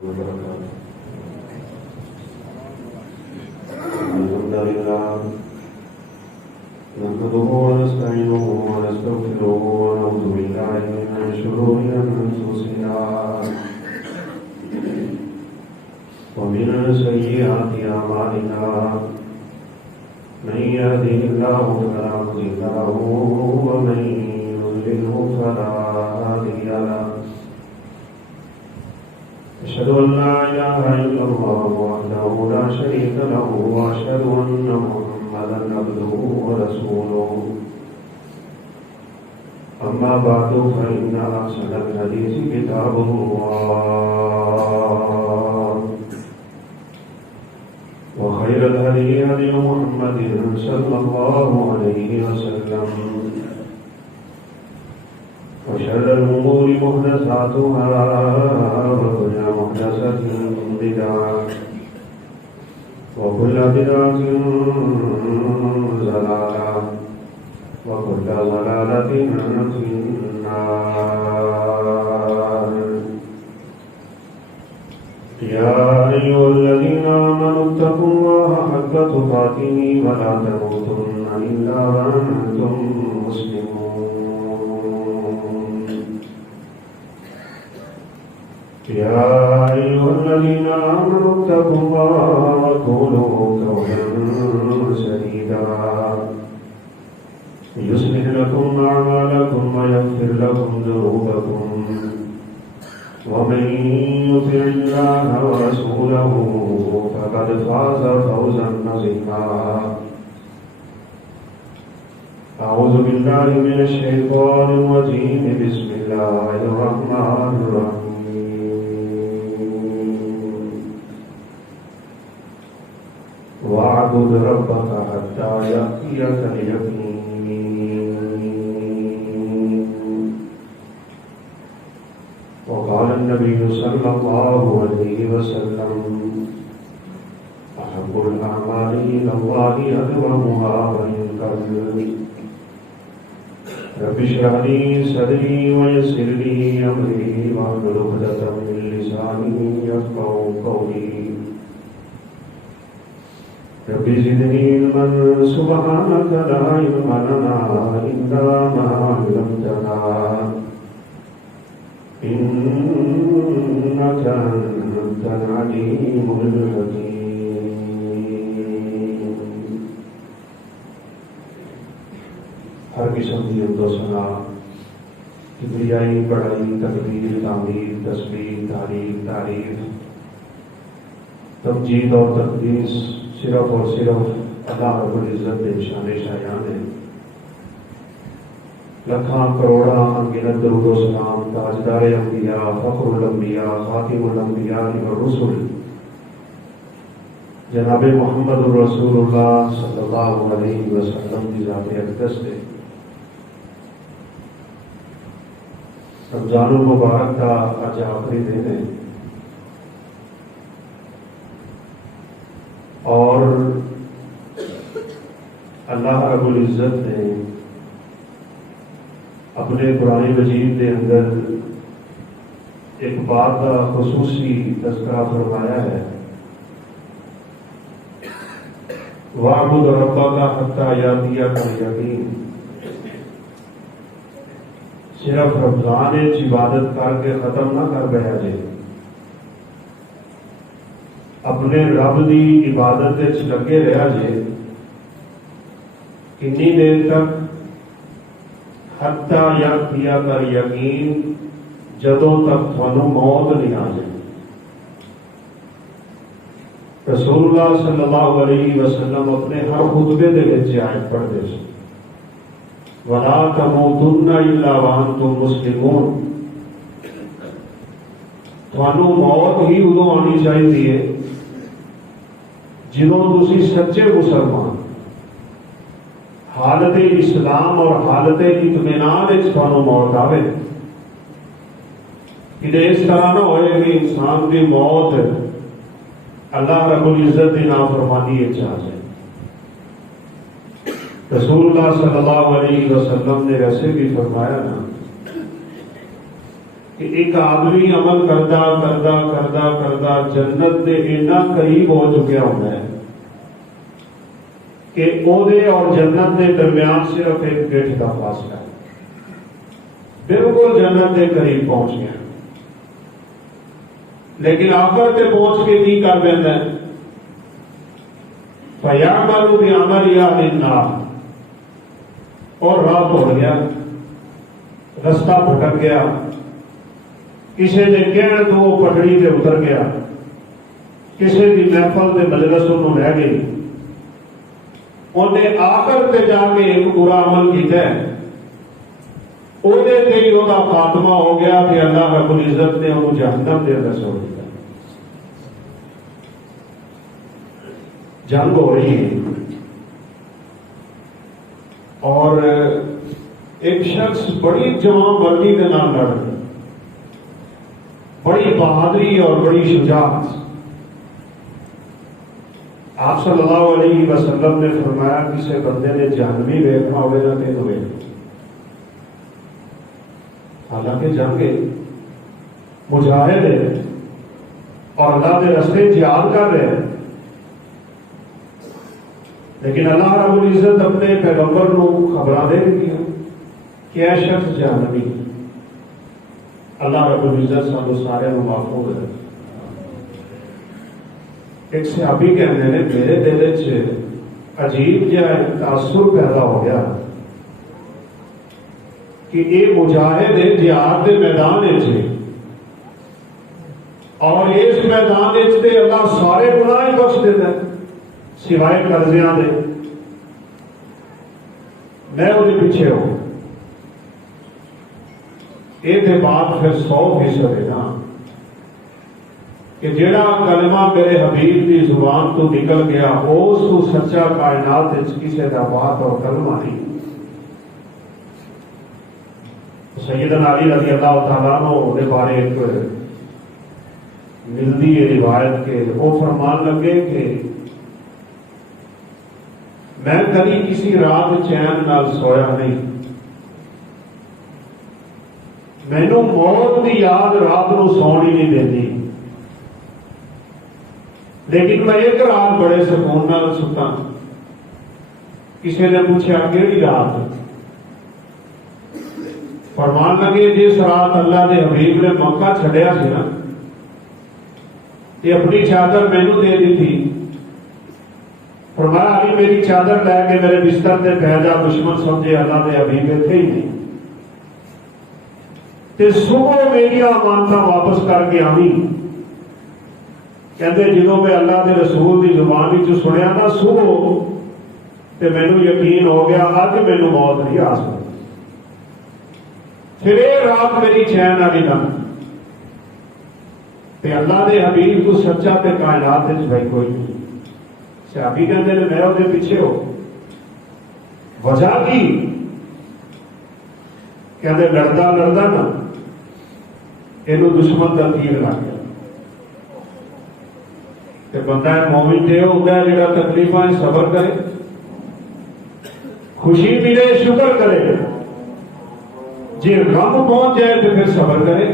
الحمد لله نحمده ونستعينه ونستغفره ونعوذ بالله من شرور أنفسنا ومن سيئات أعمالنا من يهده الله فلا مضل له ومن يضلله فلا هادي له أشهد أن لا إله إلا الله وحده لا شريك له وأشهد أن محمدا عبده ورسوله أما بعد فإن أحسن الحديث كتاب الله وخير الهدي هدي محمد صلى الله عليه وسلم وشر الأمور محدثاتها وكل محدثة بدعة وكل بدعة ضلالة وكل ضلالة في النار. يا أيها الذين آمنوا اتقوا الله حق تقاته ولا تموتن إلا وأنتم مسلمون. يا أيها الذين آمنوا اتقوا الله وقولوا قولا سديدا يصلح لكم أعمالكم ويغفر لكم ذنوبكم ومن يطع الله ورسوله فقد فاز فوزا عظيما. أعوذ بالله من الشيطان الرجيم. بسم الله الرحمن الرحيم. واعبد ربك حتى يأتيك اليقين. وقال النبي صلى الله عليه وسلم أحب الأعمال إلى الله أدومها وإن قل. رب اشرح لي صدري ويسر لي أمري واحلل عقدة من لساني يفقهوا قولي. رب زدني علما سبحانك لا علم لنا إلا ما علمتنا إنك أنت العليم الحكيم. ہر قسم کی حمد و ثنا، کبریائی، بڑائی، تقدیر، تعمیر، تسبیح، تعریف، تعریف، تمجید اور تقدیس صرف اور صرف اللہ رب العزت کے شان شایان ہے. لکھاں کروڑاں انگنت درود و سلام تاجدار انبیاء، فخر الانبیاء، خاتم الانبیاء والرسل جناب محمد رسول اللہ صلی اللہ علیہ وسلم کی ذات اقدس ہے. رمضان المبارک کا آج آخری دن ہے اور اللہ رب العزت نے اپنے قرآن مجید کے اندر ایک بات کا خصوصی تذکرہ فرمایا ہے. وَاعْبُدْ رَبَّكَ حَتَّى يَأْتِيَكَ الْيَقِينُ. صرف رمضان عبادت کر کے ختم نہ کر بہا جے، اپنے رب دی عبادت لگے رہا جے. کنی دیر تک؟ حتی یأتیک الیقین، جدوں تک تھانوں موت نہیں آ جائے. رسول اللہ صلی اللہ علیہ وسلم اپنے ہر خطبے دے وچ آیت پڑھتے ہیں وَلَا تَمُوتُنَّ إِلَّا وَأَنْتُمْ مُسْلِمُونَ. تھانوں موت ہی ادوں آنی چاہیے جدوں تسی سچے مسلمان حالت اسلام اور حالت اطمینان تھانوں موت آئے. کہ اس طرح نہ ہوئے کہ انسان کی موت اللہ رب العزت کی نافرمانی آ جائے. رسول اللہ صلی اللہ علیہ وسلم نے ویسے بھی فرمایا نا کہ ایک آدمی عمل کردا کردا کردا کردا جنت دے اتنا قریب ہو چکیا ہوتا ہے کہ اودے اور جنت دے درمیان صرف ایک گیٹ کا فاصلہ ہے، بالکل جنت دے قریب پہنچ گیا، لیکن آخر تے پہنچ کے کی کر دینا ہے؟ فَيَعْمَلُ بِعَمَلِ أَهْلِ النَّارِ، اور راہ بھول گیا، رستہ بھٹک گیا، کسی نے کہنے تو وہ پٹڑی سے اتر گیا، کسی کی محفل سے مجلس انہوں رہ گئی، انہیں آخر تے جا کے ایک برا عمل کیتا ہے، اودے تے ہی وہ خاتمہ ہو گیا کہ اللہ رب العزت نے وہ جہنم دے اندر چھوڑ دیا۔ جنگ ہو رہی ہے اور ایک شخص بڑی جوان مردی کے نام لڑ رہا، بڑی بہادری اور بڑی شجاعت۔ آپ صلی اللہ علیہ وسلم نے فرمایا کسی بندے نے جہنمی ویکھنا ہوئے نہ تین ہوئے، حالانکہ جنگ مجاہد ہے اور اللہ کے رستے جہاد کر رہے ہیں، لیکن اللہ رب العزت اپنے پیغمبر کو خبراں دے دیا کہ اے شخص جہنمی۔ اللہ رب العزت سانو سارے محفوظ رکھے۔ ایک صحابی کہنے نے میرے دل چ عجیب جہا تاثر پیدا ہو گیا کہ یہ مجاہد ہے جہاد کے میدان ہے اور اس میدان تے اللہ سارے گناہ بخش دیتا ہے سوائے قرضیاں دے۔ میں وہ پیچھے ہوں، یہ بات پھر 100% ہے نا کہ جیڑا کلمہ میرے حبیب کی زبان تو نکل گیا اس تو سچا کائنات کسی کا بات اور کلمہ نہیں۔ سیدنا علی رضی اللہ تعالیٰ عنہ کے بارے ایک ملتی ہے روایت کے، وہ فرمان لگے کہ میں کبھی کسی رات چین نال سویا نہیں، مینوں موت کی یاد رات نو سون ہی نہیں دیتی، لیکن میں ایک رات بڑے سکون نال ستا۔ کسی نے پوچھا کیڑی رات؟ فرمان لگے جس رات اللہ دے حبیب نے مکہ چھڈیا سی نا، یہ اپنی چادر مینوں دے دی تھی، فرمایا علی میری چادر لے کے میرے بستر سے پہ جا، دشمن سمجھے اللہ دے حبیب تھے ہی نہیں، تے صبح میری امانت واپس کر کے آوی۔ کہتے جدوں میں اللہ کے رسول کی زبان وچ سنیا نا صبح، تے مینوں یقین ہو گیا اج مینوں موت نہیں آ سکتی۔ پھر یہ رات میری چین والی نہ تے اللہ دے حبیب تو سچا تے کائنات وچ بھائی کوئی نہیں۔ صحابی کہتے ہیں میں وہ پیچھے ہو، وجہ کی؟ کہتے لڑتا لڑتا نا یہ دشمن کا تیر لگ گیا۔ بندہ مومن تے ہوتا ہے جڑا تکلیفاں صبر کرے، خوشی ملے شکر کرے، جی غم پہنچ جائے تو پھر صبر کرے۔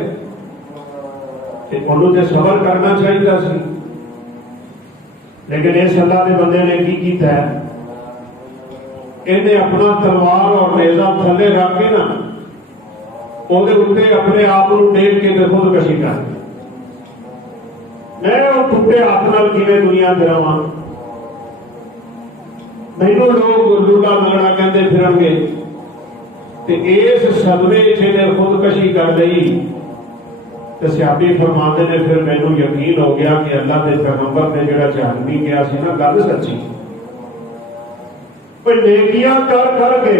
انہوں نے صبر کرنا چاہیے سی، لیکن اس اللہ کے بندے نے کی کیتا ہے، انہیں اپنا تلوار اور نیزہ تھلے رکھ کے نا وہ اپنے آپ کو ٹیک کے خود کشی کر دی۔ میں وہ ٹوٹے ہاتھ نال کیویں دنیا تے رہواں؟ مینوں لوگ لولا لنگڑا کہندے پھرن گے، تے اس صدمے نے خودکشی کر لئی۔ تے صحابی فرماندے نے پھر مینوں یقین ہو گیا کہ اللہ دے پیغمبر نے جڑا جہنمی کیا سی نا گل سچی۔ پر نیکیاں کر کر کے،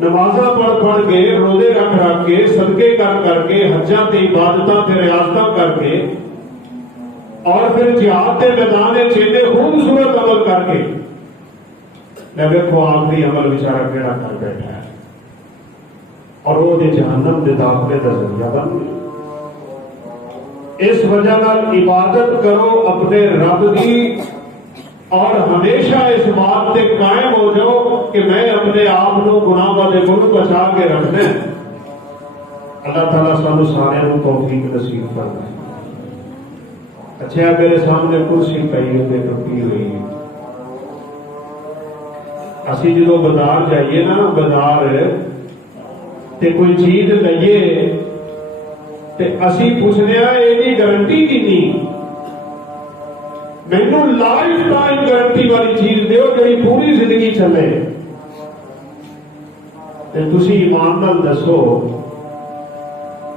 نمازاں پڑھ پڑھ کے، روزے رکھ رکھ کے، صدقے کر کے، حجاں تے عبادتاں تے ریاضتاں کر کے، اور پھر جہاد کے میدان چینے خوبصورت عمل کر کے، میں دیکھو آخری عمل بیچارہ کیڑا کر بیٹھا ہے اور وہ دے جہنم دے داخلے کا ذریعہ بن گیا۔ اس وجہ نال عبادت کرو اپنے رب کی، اور ہمیشہ اس بات سے قائم ہو جاؤ کہ میں اپنے آپ کو گناہ والے کو بچا کے رکھنا ہے۔ اللہ تعالیٰ سانو سارے توفیق نصیب فرمائے۔ اچھا میرے سامنے کرسی پئی ہوئی ٹوٹی ہوئی ہے۔ اسی جدو بازار جائیے نا، بازار تے کوئی چیز لئیے تے اسی پوچھنے یہ گارنٹی کتنی، مینو لائف ٹائم گارنٹی والی چیز دیو جڑی پوری زندگی چلے۔ تے تسی ایمان نال دسو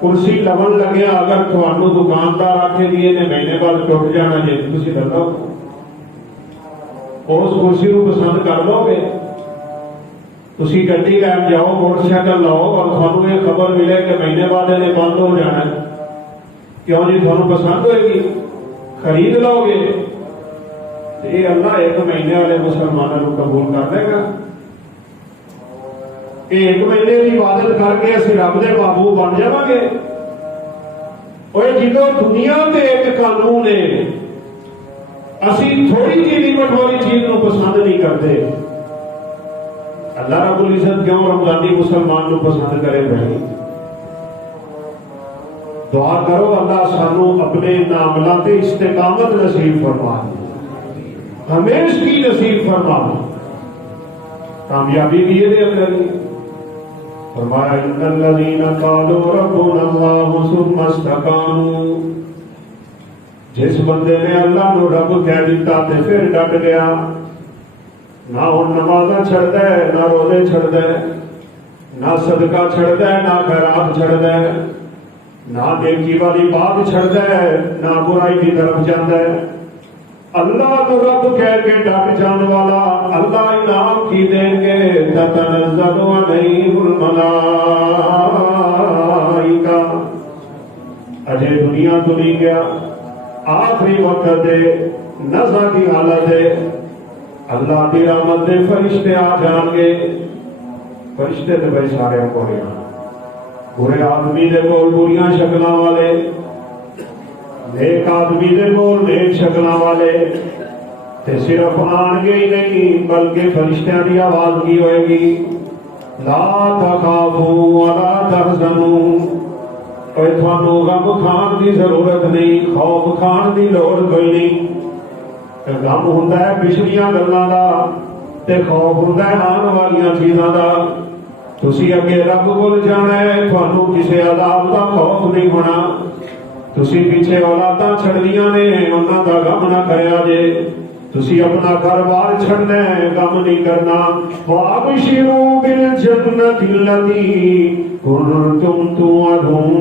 کرسی لون لگیا اگر تھانوں دکاندار آکھے دیے نے مہینے بعد ٹوٹ جانا جی تسی لے لو، اس کرسی کو پسند کر لو گے؟ تسی گڈی لین جاؤ، موٹر سائیکل لاؤ اور تھانوں یہ خبر ملے کہ مہینے بعد یہ بند ہو جانا ہے، کیوں جی تھانوں پسند ہوئے گی خرید لو گے؟ یہ اللہ ایک مہینے والے مسلمانوں کو قبول کر لے گا؟ ایک مہینے کی عبادت کر کے اسی رب دے محبوب بن جاواں گے؟ اور جدو دنیا تے ایک قانون ہے، اسی تھوڑی جی لیمٹ والی چیز نو پسند نہیں کرتے، اللہ رب العزت کیوں رمضانی مسلمان نو پسند کرے بھائی؟ دعا کرو اللہ سانو اپنے عملاں تے استقامت نصیب فرما، ہمیشہ کی نصیب فرما، کامیابی بھی یہ اندر فرمایا ان الذین قالوا ربنا اللہ ثم استقاموا، جس بندے نے اللہ نو رب کہہ دیتا تے پھر ڈٹ گیا، نہ ہن نمازاں چھڑدا ہے، نہ روزے چھڑدا ہے، نہ صدقہ چھڑدا ہے، نہ خیرات چھڑدا ہے، نہ نیکی والی بات چھڑدا ہے، نہ برائی کی طرف جاندا ہے، اللہ تو رب کہہ کے ڈٹ جان والا اللہ انعام کی دیں گے، تتنزل علیہم الملائکہ، اجے دنیا تو نہیں گیا، آخری وقت دے نزع کی حالت ہے، اللہ کی رحمت دے فرشتے آ جان گے، فرشتے تو بھائی سارے کو برے آدمی دے کول بریاں شکلاں والے، نیک آدمی دے کول نیک شکلاں والے، تے صرف آن گے ہی نہیں بلکہ فرشتیاں دی آواز کی ہوئے گی، لا تخافوا ولا تحزنوا، اور تھانوں غم کھان دی ضرورت نہیں، خوف کھان دی لوڑ کوئی نہیں، غم ہوندا ہے پچھلیاں گلاں دا تے خوف ہوندا ہے آن والیاں چیزاں دا، تسی اگے رب کول جانا ہے، تھانوں کسے عذاب دا خوف نہیں ہونا، تسی پیچھے اولاداں چھڑنیاں نے انہاں دا غم نہ کریا جے، تسی اپنا گھر بار چھڑنا ہے غم نہیں کرنا، وابشروا بالجنۃ التی کنتم توعدون،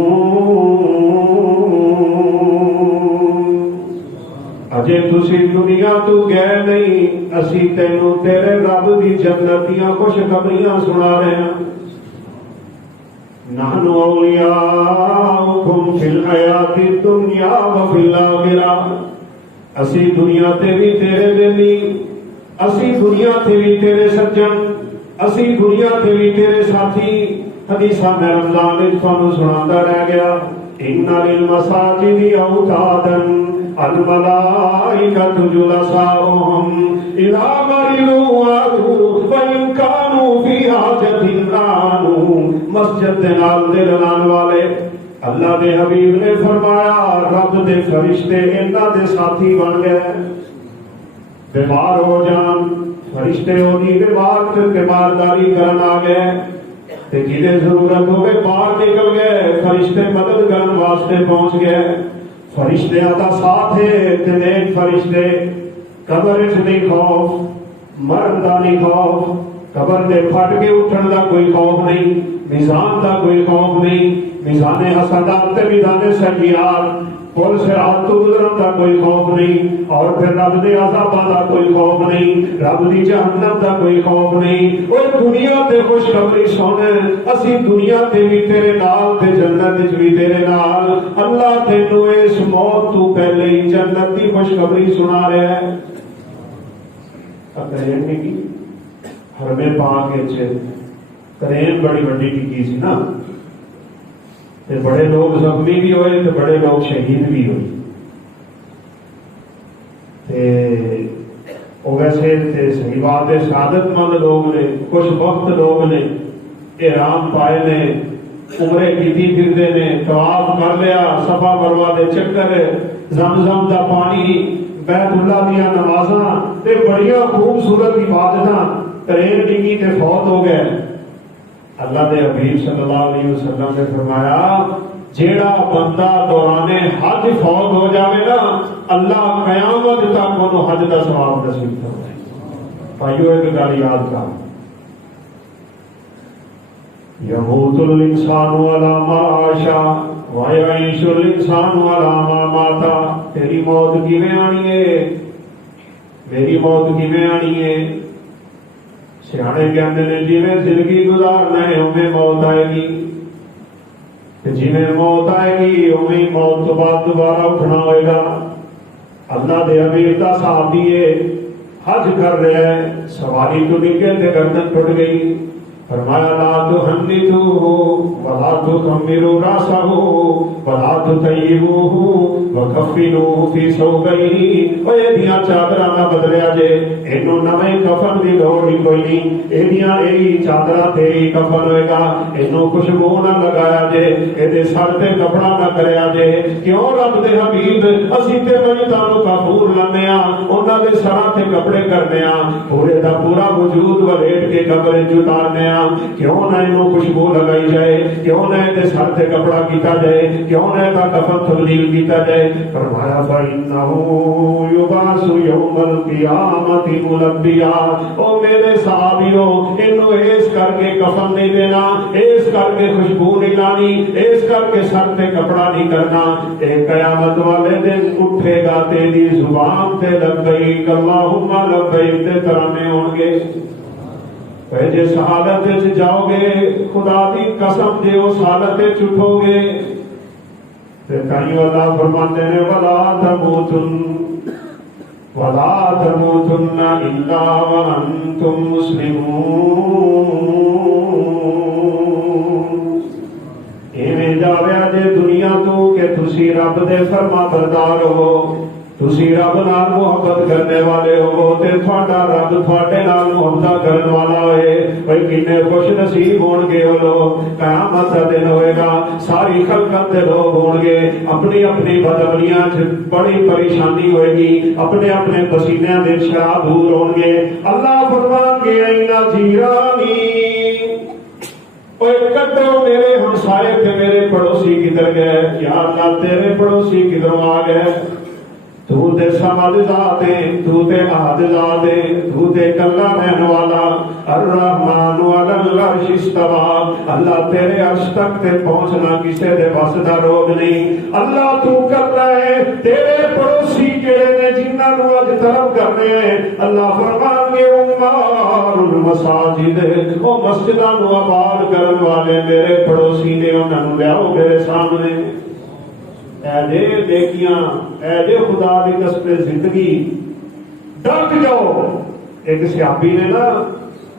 اجے تسی دنیا تو گئے نہیں، اسی تینوں تیرے رب دی جنت دیاں خوشخبریاں سنا رہے ہیں، نحن اولیاؤکم فی الحیات الدنیا وفی الاخرہ، اسی دنیا تے بھی تیرے بیلی، اسی دنیا تے بھی تیرے سجن، اسی دنیا تے بھی تیرے ساتھی، حدیثہ میں رمضان اتفانو سناتا رہ گیا، ان للمساجد اوتادا الملائکۃ جلساؤہم اذا مرضوا عادوا وان كانوا فی حاجۃ آنوا، مسجد دے نال دل لان والے اللہ دے حبیب نے فرمایا رب دے فرشتے انہاں دے ساتھی بن گئے، بیمار ہو جان فرشتے اودی بیمارداری کرن آ گئے، تے جدے ضرورت ہوئے باہر نکل گئے، فرشتے مدد کرن واسطے پہنچ گئے، فرشتیاں دا ساتھ ہے تے نیک فرشتے، قبر وچ نہیں خوف، مرن دا نہیں خوف، قبر دے پھٹ کے اٹھن دا کوئی خوف نہیں، میزان دا کوئی خوف نہیں، میزان حسنات تے میزان سیئات پل صراط تو گزرن دا کوئی خوف نہیں، اور پھر رب دے عذاباں دا کوئی خوف نہیں، رب دی جہنم دا کوئی خوف نہیں، اوے دنیا تے خوشخبری سن، اسی دنیا تے بھی تیرے نال تے جنت وچ بھی تیرے نال، اللہ تینوں اس موت تو پہلے ہی جنت دی خوشخبری سنا رہا ہے۔ ترین کی حرم پاک وچ ترین بڑی وڈی کی سی نا، تے بڑے لوگ زخمی بھی ہوئے تے بڑے لوگ شہید بھی ہوئے، تے وہ ویسے تے صحیح بات ہے سعادت مند لوگ نے، خوش وقت لوگ نے، احرام پائے نے، عمرے کیتی پھردے نے، طواف کر لیا، صفا مروا دے چکر، زمزم دا پانی، بیت اللہ دیا نمازاں تے بڑیاں خوبصورت عبادتاں، ٹرین ڈگی تے فوت ہو گئے۔ اللہ دے حبیب صلی اللہ علیہ وسلم نے فرمایا جیڑا بندہ دوران حج فوت ہو جاوے نا، اللہ قیامت تک انہوں حج دا ثواب نصیب کرے۔ بھائیو ایک گل یاد کر، یموت الانسان علی ما عاشا ویعیش الانسان علی ما ماتا۔ تیری موت کیویں آنی ہے، میری موت کیویں آنی ہے؟ سیانے کہندے نے جویں زندگی گزارنا ہے اویں موت آئے گی، جویں موت آئے گی اویں موت تو بعد دوبارہ اٹھنا ہوئے گا۔ اللہ دے حبیب دا صحابی حج کر رہا ہے، سواری تو نکل تے گردن ٹوٹ گئی، فرمایا لا تحنثوه ولا تخمروا راسه ولا تطيبوه وكفنوه في ثوبيه۔ اوے دیاں چادراں نہ بدلیا جے، اینو نویں کفن دی لوڑ ہی کوئی نہیں، ایدیاں ایہی چادراں تیری کفن ہوئے گا، اینو خوشبو نہ لگایا جے، ایدے سر تے کپڑا نہ کریا جے۔ کیوں رب دے حبیب اسی تے میتاں نو کافور لانے ہاں، انہاں دے سراں تے کپڑے کرنے ہاں، پورے دا پورا وجود ولیٹ کے قبر وچ اتارنے ہاں۔ کیوں نہ انہوں خوشبو لگائی جائے، کیوں نہ دے سر تے کپڑا کیتا جائے، کیوں نہ دا کفن تبدیل کیتا جائے؟ فرمایا فَإِنَّهُ يُبْعَثُ يَوْمَ الْقِيَامَةِ مُلَبِّيًا۔ او میرے صحابیوں، انہوں ایس کر کے کفن نہیں دینا، ایس کر کے خوشبو نہیں لانی، ایس کر کے سر تے کپڑا نہیں کرنا۔ اے قیامت والے دن اٹھے گا تیری زبان تے لبیک اللہم لبیک تے ترانے ہون گے۔ جس حالت جاؤ گے خدا دی قسم جے اس حالت اٹھو گے تے کہیں اللہ فرماتے ہیں وَلَا تَمُوتُنَّ إِلَّا وَأَنْتُمْ مُسْلِمُونَ۔ ایویں جاویا جے دنیا تو کہ تسی رب دے فرما بردار ہو، تسی رب نال محبت کرنے والے ہو تے تھوڑا رب تھوڑے نال محبت کرنے والا ہوئے۔ بھئی کنے خوش نصیب ہون گے وہ لوگ، قیامت دا دن ہوئے گا، ساری خلقت دے لوگ ہون گے، اپنی اپنی بدعملیاں بڑی پریشانی ہوئے گی، اپنے اپنے پسینے دے شراب دور ہون گے۔ اللہ فرمان گے اینا جیرانی، اوے کٹو میرے ہمسائے تے میرے پڑوسی کدھر گئے؟ یا اللہ تیرے پڑوسی کدھروں آ گئے؟ تو تے سمد ذاتے، تو تے احد ذاتے، تو تے کلا رہن والا، الرحمن علی العرش استوی۔ اللہ تیرے عرش تک تے پہنچنا کسے دے بس دا روگ نہیں۔ اللہ تو کرتا ہے، تیرے پڑوسی کیڑے نے جنہاں نو اج طرف کرنے ہیں؟ اللہ فرمان گے عمار المساجد، او مسجداں نو آباد کرن والے میرے پڑوسی نے، انہاں نو لیاؤ میرے سامنے۔ اے دے دیکھیاں، اے دے خدا دی قسم زندگی ڈٹ جاؤ۔ ایک صحابی نے نا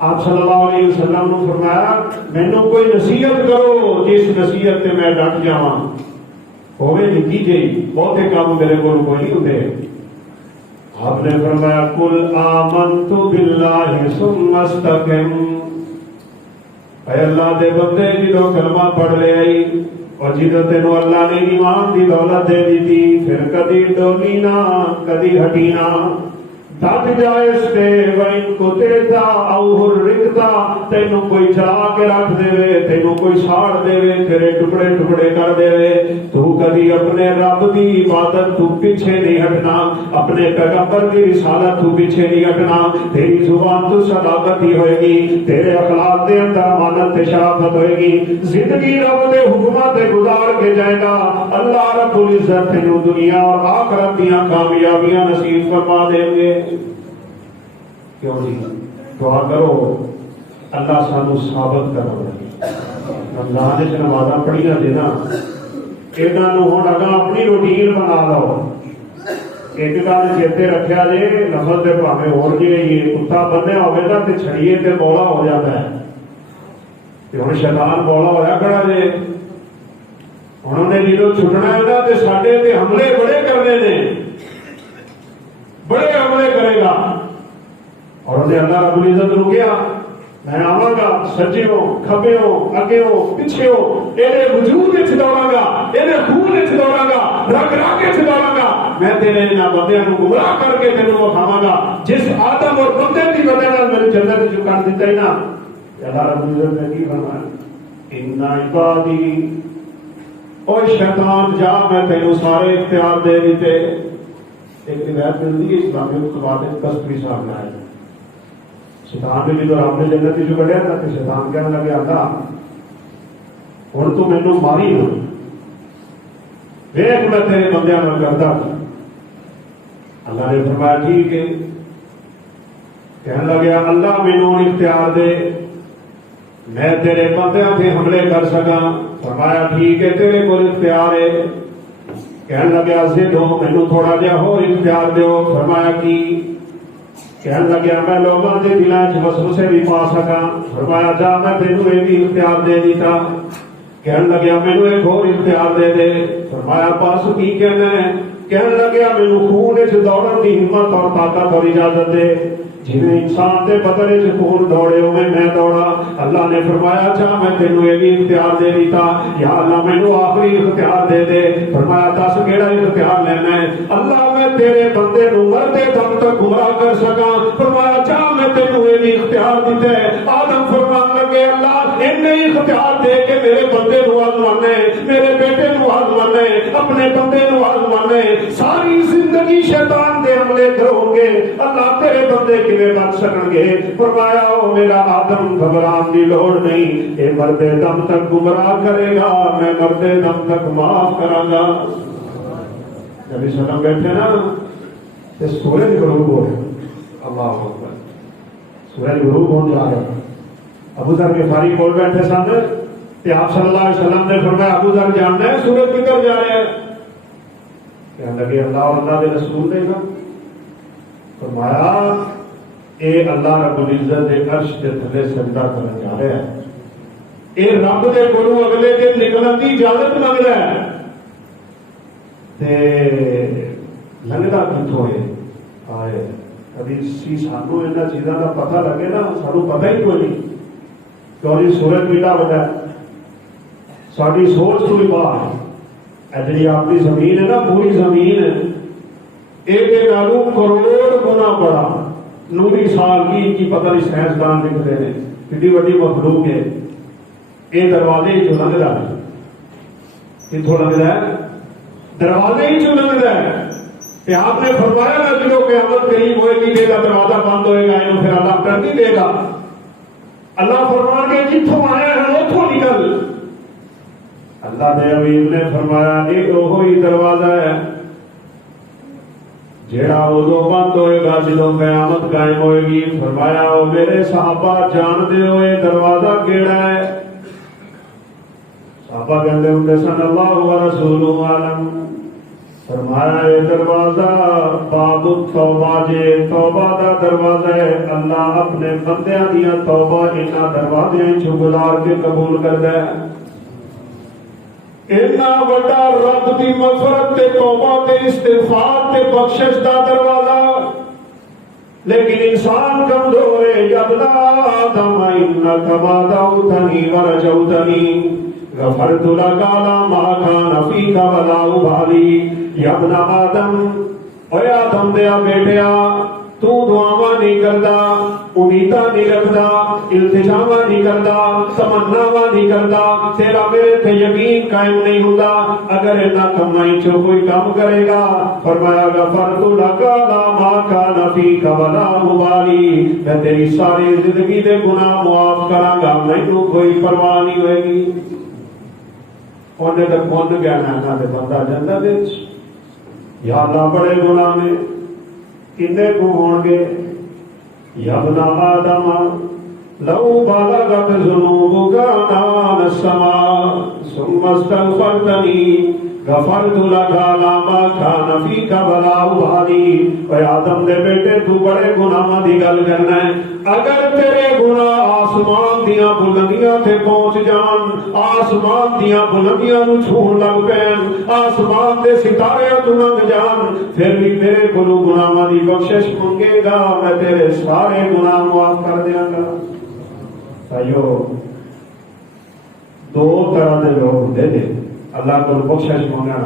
آپ صلی اللہ علیہ وسلم نے فرمایا مینوں کوئی نصیحت کرو جس نصیحت تے میں ڈٹ جاواں، ہوے نکی جی بہتے کام میرے کول کوئی نہیں ہوندے۔ آپ نے فرمایا قل آمنت باللہ ثم استقم۔ اے اللہ دے بندے جدو کلمہ پڑھ لے آئی اور جدو تینوں اللہ نے ایمان دی دولت دے دی پھر کدی ڈولی نہ کدی ہٹی نہ، ڈٹ جائے اس پہ وَإِن قُتِلْتَ أَوْ حُرِّقْتَ، تینوں کوئی جلا کے رکھ دے، تینوں کوئی ساڑ دے، تیرے ٹکڑے ٹکڑے کر دے، تو کدی اپنے رب دی عبادت تو پیچھے نہیں ہٹنا، اپنے پیغمبر کی رسالت تو پیچھے نہیں ہٹنا۔ تیری زبان تو صداقت ہی ہوئے گی، تیرے اخلاق دے اندر امانت تے شرافت ہوئے گی، زندگی رب دے حکمات گزار کے جائے گا۔ اللہ رب العزت تینوں دنیا اور آخرت دیاں کامیابیاں نصیب فرما دیں گے۔ کیوں نہیں؟ دعا کرو اللہ سانو ثابت کرو۔ رمضان وچ نمازاں پڑھیاں جے نا، انہاں نوں ہن اگاں اپنی روٹین بنا لو۔ ایک گل چیتے رکھیا جے، نسل تے بھاویں ہور جے یہ کتا بنیا ہوے نا تے چھڑیے تے بولا ہو جاتا ہے، تے ہن شیطان بولا ہویا کھڑا جے، انہوں نے جدوں چھٹنا ہے نا تے ساڈے تے حملے بڑے کرنے نے، بڑے حملے کرے گا۔ اور انہیں اللہ رب العزت نے کہا میں آواں گا سجیوں کھبیوں اگیوں پچھیوں ایرے وجود وچ دوڑاں گا ایرے خون وچ دوڑاں گا رگ رگ وچ دوڑاں گا میں تیرے انہاں بندیاں نوں گمراہ کر کے تینوں وکھاواں گا جس آدم اور بندے دی وجہ نال میری جنت وچ کر دتا ہے نا اللہ رب العزت نے کی فرمایا ان عبادی او شیطان جا میں تینوں سارے اختیار دے دیتے ایک روایت ملتی ہے اسلامی بات کستوری صاحب نے آئی شیطان نے جو رب نے جنت جو کڈیا نا تو شیطان کہنے لگے اللہ ہن تو مینوں ماری نہ ویکھ میں تیرے بندیاں نال کردا اللہ نے فرمایا ٹھیک ہے کہنے لگا اللہ مینوں اختیار دے میں تیرے بندیاں تے حملے کر سکاں فرمایا ٹھیک ہے تیرے کول اختیار ہے کہنے لگا زدو مینوں تھوڑا جہا ہور اختیار دیو فرمایا کی کہنے لگا میں لوگوں کے دلاں وچ وسوسے بھی پا سکاں فرمایا جا میں تینوں یہ بھی اختیار دے دیتا کہنے لگا مینوں ایک اور اختیار دے دے فرمایا بس کی کہنا ہے کہنے لگا مینوں خون وچ دوڑن دی ہمت اور طاقت اور اجازت دے جنہیں انسان دے بدن وچ خون دوڑے ہوئے میں دوڑا اللہ نے فرمایا چاہ میں تینوں یہ بھی اختیار دے دیتا یا اللہ مینوں آخری اختیار دے دے فرمایا دس کیڑا اختیار لینا ہے اللہ میں تیرے بندے نوں مرتے دم تک گمراہ کر سکاں فرمایا چاہ میں تینوں یہ بھی اختیار دیتا ہے آدم فرمان لگے اللہ انہیں اختیار دے کے میرے بندے نوں آزمانا ہے میرے بیٹے نوں آزمانا ہے اپنے بندے نوں آزمانا ہے ساری زندگی شیطان دے حملے کرو گے اللہ تیرے بندے کیویں بچ سکن گے فرمایا او میرا آدم گھبران دی لوڑ نہیں اے مردے دم تک گمراہ کرے گا میں مردے دم تک معاف کراں گا نبی صلی اللہ علیہ وسلم بیٹھے نا تے سورج غروب ہو رہا اللہ اکبر سورج غروب ہونے جا رہا ابو ذر غفاری کول بیٹھے سن تے آپ صلی اللہ علیہ وسلم نے فرمایا ابو ذر جاننا ہے سورج کدھر جا رہا ہے کہنے لگے اللہ اور اللہ دے رسول دے گا فرمایا اے اللہ رب العزت دے عرش دے تھلے سجدہ کرنے جا رہا ہے اے رب دے کولوں اگلے دن نکلن دی اجازت منگ رہا ہے تے لنگدا کتھوں ہے آئے کبھی سانوں انہاں چیزاں دا پتہ لگے نا سانوں پتہ ہی کوئی نہیں کہ سورج کیڈا وڈا ہے ساری سوچ تو بھی باہر ہے جی اپنی زمین ہے نا پوری زمین ایک نالوں کروڑ گنا بڑا نوری سال کی پتہ نہیں سائنسدان لکھتے ہیں کتنی بڑی مخلوق ہے یہ دروازے ہی جو لنگتا ہے کتوں لنگتا ہے دروازے ہی جو لنگتا ہے آپ نے فرمایا نا جنہوں قیامت قریب ہوئے گی میرا دروازہ بند ہوئے گا انہوں پھر اللہ کر نہیں دے گا اللہ فرمان کے جتوں آئے ہیں اتوں نکل اللہ دے حبیب نے فرمایا یہ وہی دروازہ ہے جیڑا ادو بند ہوئے گا جدوں قیامت قائم ہوئے گی فرمایا او میرے صحابہ جان دے ہوئے دروازہ کیڑا ہے صحابہ کہتے ہوتے سن اللہ و رسول عالم فرمایا یہ دروازہ باب التوبہ جے توبہ دا دروازہ ہے اللہ اپنے بندیاں دیا توبہ انہاں دروازے چوں گزار کے قبول کردا ہے اتنا بڑا رب دی مغفرت تے توبہ تے استغفار تے بخشش دا دروازہ لیکن انسان کمزور ہے یا ابن آدم انک ما دعوتنی ورجوتنی غفرت لک علی ما کان فیک ولا ابالی یا ابن آدم اے آدم دیا بیٹیا تو دعاواں نہیں کردا امیداں نہیں رکھدا التجاواں نہیں کردا تمناواں نہیں کردا تیرا میرے تے یقین قائم نہیں ہوندا اگر انہاں کمائی چوں کوئی کام کرے گا فرمایا غفرت لک علی ما کان فیک ولا ابالی میں تیری ساری زندگی دے گناہ معاف کراں گا مینوں کوئی پرواہ نہیں ہوئے گی اونے تک پہنچ گیا نا تے بندہ جنت وچ یا اللہ بڑے گناہ نے کنے کو ہون گے یا ابن آدم لو بلغت ذنوبک عنان السماء ثم استغفرتنی غفرت لک علی ما کان فیک ولا ابالی اے آدم دے بیٹے تو بڑے گناہاں دی گل کرنا ہے اگر تیرے گناہ آسمان دیاں بلندیاں تے پہنچ جان آسمان دیاں بلندیاں نو چھون لگ پین آسمان دے ستارے تو لنگ جان پھر بھی میرے کولوں گناہاں دی بخشش منگے گا میں تیرے سارے گناہ معاف کر دیاں گا بھائیو دو طرح کے لوگ ہوتے ہیں اللہ کو بخشش منگنا.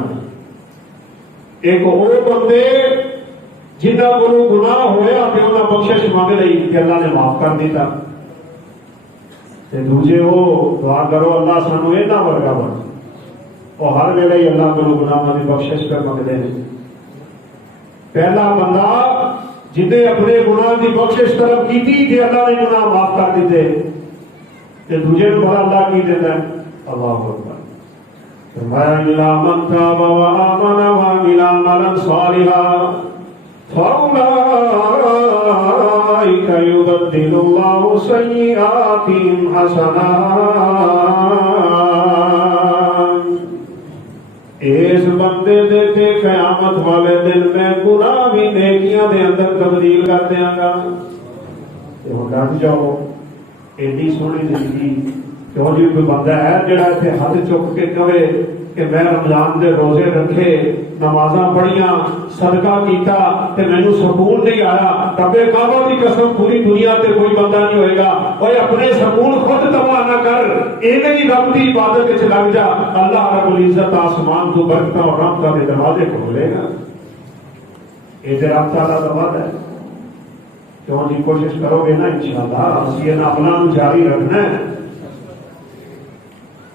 ایک وہ بندے جنہ کو گناہ ہویا کہ انہیں بخشش مانگ لی کہ اللہ نے معاف کر دیتا. دوجے وہ دعا کرو اللہ سانو اینا ورگا بن. وہ ہر ویلے ہی اللہ کو گناہوں کی بخشش کر منگتے ہیں. پہلا بندہ جنہیں اپنے گناہ کی بخشش طلب کی تھی کہ اللہ نے گناہ معاف کر دیتے. دوجے کو بڑا اللہ کی دیتا ہے. اللہ اکبر. فرمایا الا من تاب وآمن وعمل عملا صالحا فأولئك يبدل الله سيئاتهم حسنات. اس بندے دے تے قیامت والے دن میں گناہ بھی نیکیاں دے اندر تبدیل کر دیاں گا. ڈٹ جاؤ ایڈی سونی زندگی. کیوں جی کوئی بندہ ہے جڑا اتنے ہاتھ چک کے کہے کہ میں رمضان دے روزے رکھے نمازاں پڑھیاں صدقہ کیتا تے مینوں سکون نہیں آیا. رب کعبہ کی قسم پوری دنیا تے کوئی بندہ نہیں ہوئے گا. اوے اپنے سکون خود تباہ نہ کر. ایویں ہی رب کی عبادت وچ لگ جا. اللہ رب العزت آسمان تو برکتاں اور رحمتاں دے دروازے کھولے گا. یہ تے رب تعالیٰ دا وعدہ ہے. کیوں جی کوشش کرو گے نا انشاءاللہ اسی انہاں عملاں نوں جاری رکھنا ہے.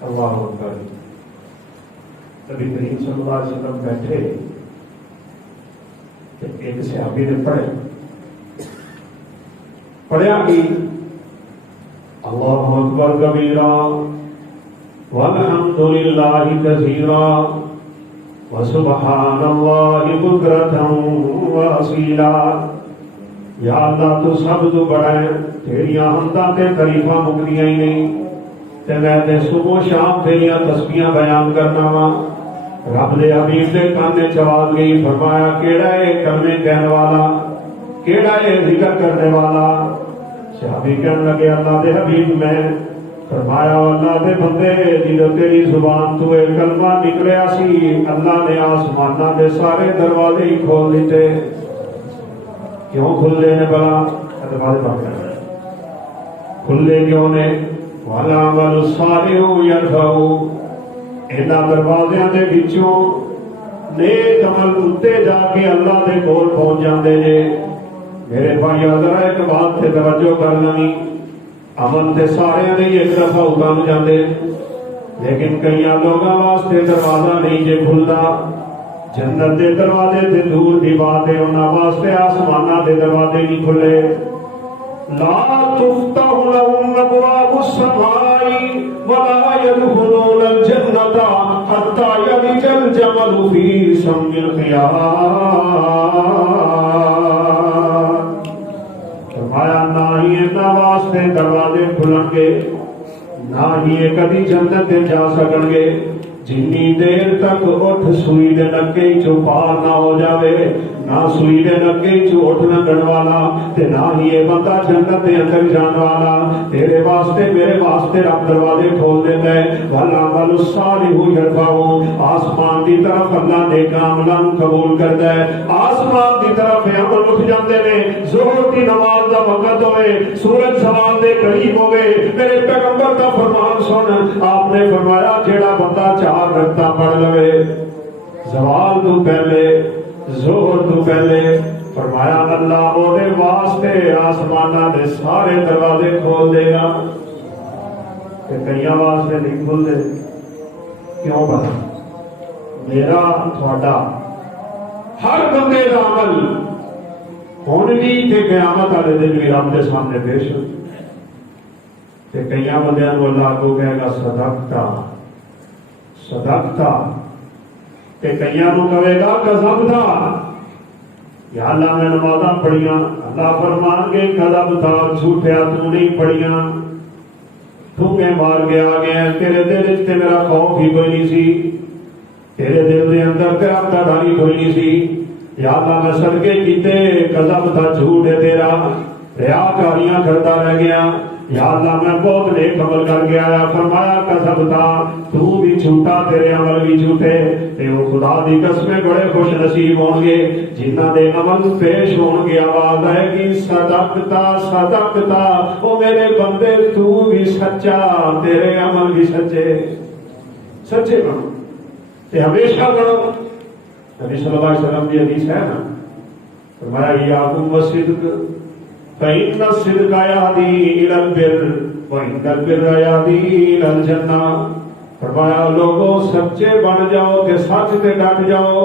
اللہ اکبر. نبی کریم صلی اللہ علیہ وسلم بیٹھے کہ ایک صحابی نے پڑھیا کہ اللہ اکبر کبیرا والحمد للہ کثیرا وسبحان اللہ بکرۃ واصیلا. یا اللہ تو سب تو بڑا ہے. تیریاں حمداں تے تعریفاں مکدیاں ہی نہیں. تے میں تے صبح شام تیریاں تسبیحاں بیان کرنا وا. رب دے حبیب دے کانے چواز گئی. فرمایا کیڑا ہے کلمے کہنے والا, کیڑا ہے ذکر کرنے والا. صحابی کہنے لگے اللہ دے حبیب میں. فرمایا اللہ دے بندے جدو تیری زبان تو ایک کلمہ نکلیا سی اللہ نے آسمانہ دے سارے دروازے ہی کھول دیتے. کیوں کھلے نے بلا دروازے بند کھلے کیوں نے؟ وَالْعَمَلُ الصَّالِحُ يَرْفَعُ. انہاں دروازیاں دے وچوں نیک عمل اُتے جا کے اللہ دے کول پہنچ جاندے جے. میرے بھائی ذرا ایک بات تے توجہ کرنا. عمل تے سارے دے ایک دفعہ اتر جاندے لیکن کئی لوگاں واسطے دروازہ نہیں جے کھلدا. جنت دے دروازے تے دور دی بات ہے انہاں واسطے آسماناں دے دروازے نہیں کھلے. لا تفتح لهم ابواب السماء ولا يدخلون الجنة حتى يلج الجمل في سم الخياط. فرمایا نہ ہی انہاں واسطے دروازے کھلن گے نہ ہی کبھی جنت جا سکن گے جنی دیر تک اٹھ سوئی دے نکے چو پار نہ ہو جاوے. نہ سوئی دے نکے چو اٹھ نگن والا تے نہ ہی یہ بندہ جنت دے اندر جان والا. تیرے واسطے میرے واسطے رب دروازے کھول دیتا ہے. وَالْعَمَلُ الصَّالِحُ يَرْفَعُ. آسمان دی طرف اللہ نیک عملاں قبول کرتا ہے. آسمان دی طرف عمل اٹھ جاندے نے. ظہر دی نماز دا وقت ہوئے سورج زوال دے قریب ہوئے میرے پیغمبر دا فرمان سن. آپ نے فرمایا جیڑا بندہ 4 رکعتاں پڑھ لوے زوال تو پہلے ظہر تو پہلے فرمایا اللہ وہ دے واسطے آسمانہ دے سارے دروازے کھول دے گا. کہ کئیاں واسطے نہیں کھول دے. کیوں بنا میرا تھوڑا ہر بندے دا عمل ہون بھی تے قیامت والے دن بھی رب دے سامنے پیش ہو. تے کئیاں بندیاں نوں اللہ کو کہے گا صدقتا صدقتا. تے کئیاں نوں کہے گا کذبتا. یا اللہ میں نمازاں پڑھیاں اللہ فرمان گے کذبتا جھوٹیا تو نہیں پڑھیاں. ٹھوکے مار کے آ گیا تیرے دل وچ تے میرا خوف ہی کوئی نہیں سی. تیرے دل دے اندر تیرا ڈر کوئی نہیں سی. یا اللہ میں صدقے کیتے کذبتا جھوٹ ہے تیرا ریاکاریاں کرتا رہ گیا. یا اللہ میں بہت نیک عمل کر کے آیا. فرمایا کذبتا, تو بھی جھوٹا, تیرے عمل بھی جھوٹے. تے وہ خدا دی قسمیں بڑے خوش نصیب ہون گے جنہاں دے عمل پیش ہون گے آواز آئے گی صدقتا صدقتا, او میرے بندے تو بھی سچا, تیرے عمل بھی سچے. سچے بنو تے ہمیشہ بنو. نبی صلی اللہ علیہ وسلم کی حدیث ہے نا, فرمایا ایاکم والصدق فإن الصدق يهدي إلى البر وإن البر يهدي إلى الجنة. فرمایا لوگوں سچے بن جاؤ تے سچ تے ڈٹ جاؤ.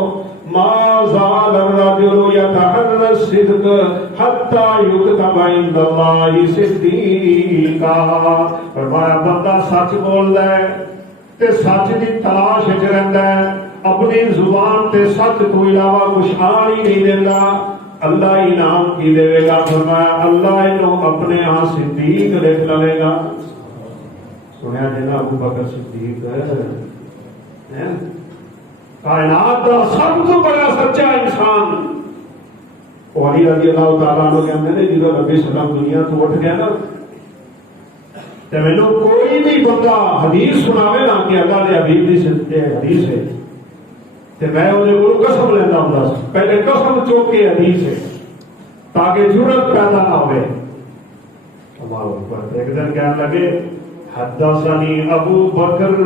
ما زال الرجل يتحرى الصدق حتى يكتب عند الله صديقا. فرمایا بندہ سچ بولدا ہے تے سچ دی تلاش وچ رہندا ہے, اپنی زبان تے سچ تو علاوہ کچھ آن ہی نہیں دیندا. اللہ انعام کی دے گا. فرمایا اللہ انہوں اپنے ہاں صدیق لکھ لے گا. سنیا جنا ابو بکر صدیق ہے کائنات کا سب تو بڑا سچا انسان. علی رضی اللہ تعالیٰ عنہ کہتے ہیں جدو نبی صلی اللہ علیہ وسلم دنیا تو اٹھ گیا نا, تے مینوں کوئی بھی بندہ حدیث سناوے نا کہ اللہ دے حبیب دی حدیث ہے تے میں وہ قسم لینا ہوں, پہلے قسم چوک کے حدیث ہے تاکہ جرت پیدا نہ ہوئے. ایک دن کہنے لگے حدثنی ابو بکر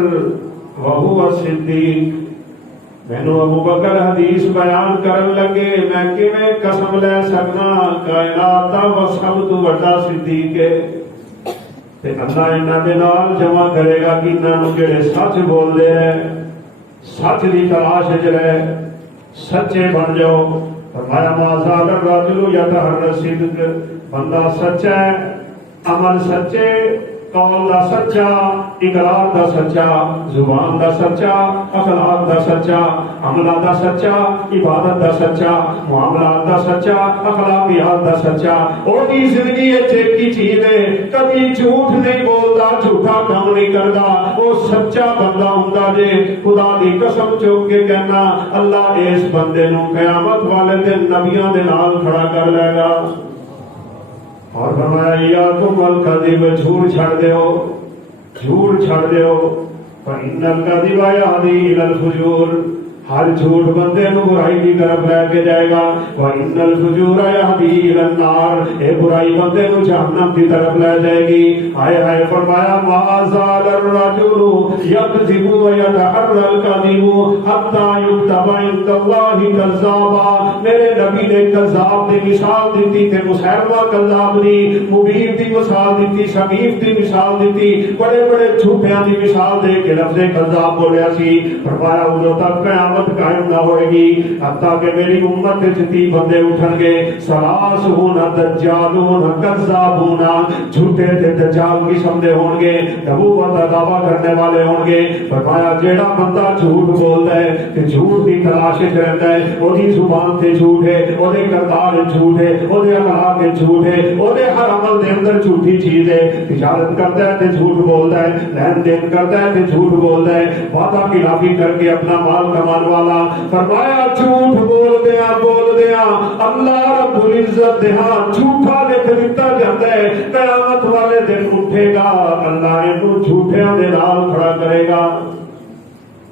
وہو صدیق. مینوں ابو بکر حدیث بیان کرن لگے, میں کیویں قسم لے سکنا کائنات دا وہ سب تو بڑا صدیق ہے. تے اللہ انہاں دے نال جمع کرے گا کہ انہاں نوں جڑے سچ بول دے ہیں, سچ دی تلاش وچ رہے, سچے بن جاؤ. فرمایا ما زال الرجل يتحرى الصدق, بندہ سچا ہے, عمل سچے, قول دا سچا, اقرار دا سچا, زبان دا سچا, اخلاق دا سچا, عملہ دا سچا, عبادت دا سچا, معاملات دا سچا, اخلاقیات دا سچا. اور کی زندگی ایک ہی چیز ہے, کبھی جھوٹ نہیں بولتا, جھوٹا کام نہیں کرتا, وہ سچا بندہ ہوندا جے. خدا دی قسم چوک کے کہنا اللہ اس بندے نو قیامت والے دن نبیاں دے نال کھڑا کر لے گا. اور فرمایا ایاکم والکذب, جھوٹ چھڑ دیو, جھوٹ چھڑ دیو. فإن الکذب یہدی الی الفجور, ہر جھوٹ بندے نو برائی کی طرف لے کے جائے گا. وإن الفجور یہدی الی النار, اے برائی بندے نو جہنم کی طرف لے جائے گی. ہائے ہائے. فرمایا ما زال الرجل یکذب ویتحری الکذب حتی یکتب عند اللہ کذابا. میرے نبی نے کذاب دی مثال دیتی تے مسیلمہ کذاب دی, مبین دی مثال دیتی, شقیق دی مثال دیتی, بڑے بڑے جھوٹیاں دی مثال دے کے لفظ کذاب بولیا سی. فرمایا ادو تک قیامت قائم نہ ہوئے گی حتیٰ کہ میری امت جتی بندے اٹھن گے. سلاسون دجالون کذابون, جھوٹے تے دجال قسم دے ہون گے, نبوت کا دعویٰ کرنے والے ہون گے. فرمایا جیڑا بندہ جھوٹ بولتا ہے تے جھوٹ دی تلاش وچ رہتا ہے, او دی زبان تے جھوٹ ہے, او دے کردار جھوٹ ہے, او دے اخلاق جھوٹ ہے, او دے ہر عمل دے اندر جھوٹی چیز ہے. تجارت کرتا ہے تے جھوٹ بولتا ہے, لین دین کرتا ہے تے جھوٹ بولتا ہے, وعدہ خلافی کر کے اپنا مال کمان والا. فرمایا جھوٹ بول دیا اللہ رب العزت دے ہاں جھوٹا لکھ دتا جاتا ہے. قیامت والے دن اٹھے گا, اللہ انہوں جھوٹیاں دے نال کھڑا کرے گا.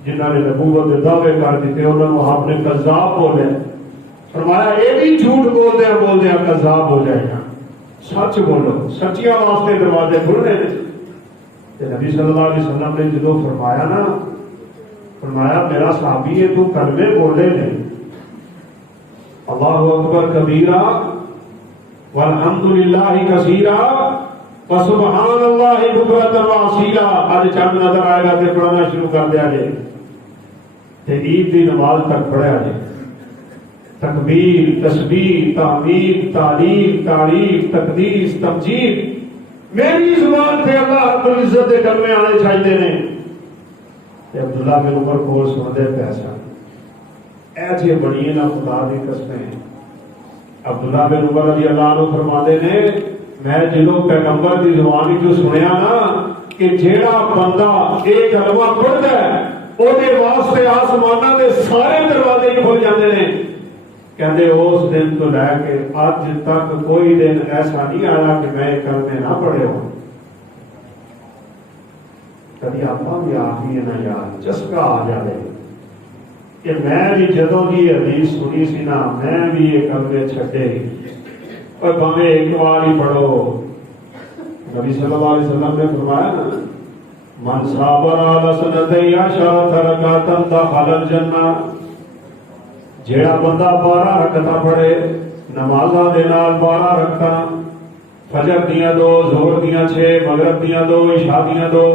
جنہوں نے نبوت دے دعوے کر دیتے انہوں نے آپ نے کذاب بولے. فرمایا یہ بھی جھوٹ بول دیا کذاب ہو جائے گا. سچ بولو, سچیاں واسطے دروازے کھلنے. نبی صلی اللہ علیہ وسلم نے جدو فرمایا نا, فرمایا میرا صحابی ہے تو کلمے بولے نے, اللہ اکبر کبیرہ والحمدللہ کثیرہ وسبحان اللہ بکرۃ واصیلا. آج چاند نظر آئے گا تے پڑھنا شروع کر دیا جائے تے عید دی نماز تک پڑھیا جائے. تکبیر, تسبیح, تحمید, تعلیل, تعریف, تقدیس, تمجید, میری زبان سے اللہ رب العزت کے کلمے آنے چاہیے نے. عبداللہ بن عمر کو سن دے پیسہ ایسے بنی نہ خدا دی قسمیں. عبداللہ بن عمر رضی اللہ عنہ فرماتے نے میں جدو پیغمبر دی زبان جو سنیا نا کہ جیڑا بندہ ایک کلمہ پڑھتا ہے وہ واسطے آسمانہ دے سارے دروازے کھل جاتے ہیں. کہتے اس دن تو لے کے اج تک کوئی دن ایسا نہیں آیا کہ میں کلمے نہ پڑھے ہوں. کبھی آپ بھی آخری ہے نا یار چسکا آ جائے کہ میں بھی جدوں کی حدیث سنی سی نا میں بھی یہ کمرے چھڈے اور بھاوے ایک بار ہی پڑھو. نبی صلی اللہ علیہ وسلم نے فرمایا نا من صابر علی سنتین عشرۃ رکعۃ دخل الجنہ. جیڑا بندہ 12 رکعتاں پڑھے نمازاں دے نال 12 رکعتاں فجر دیاں 2 ظہر دیاں 6 مغرب دیاں 2 عشاء دیاں 2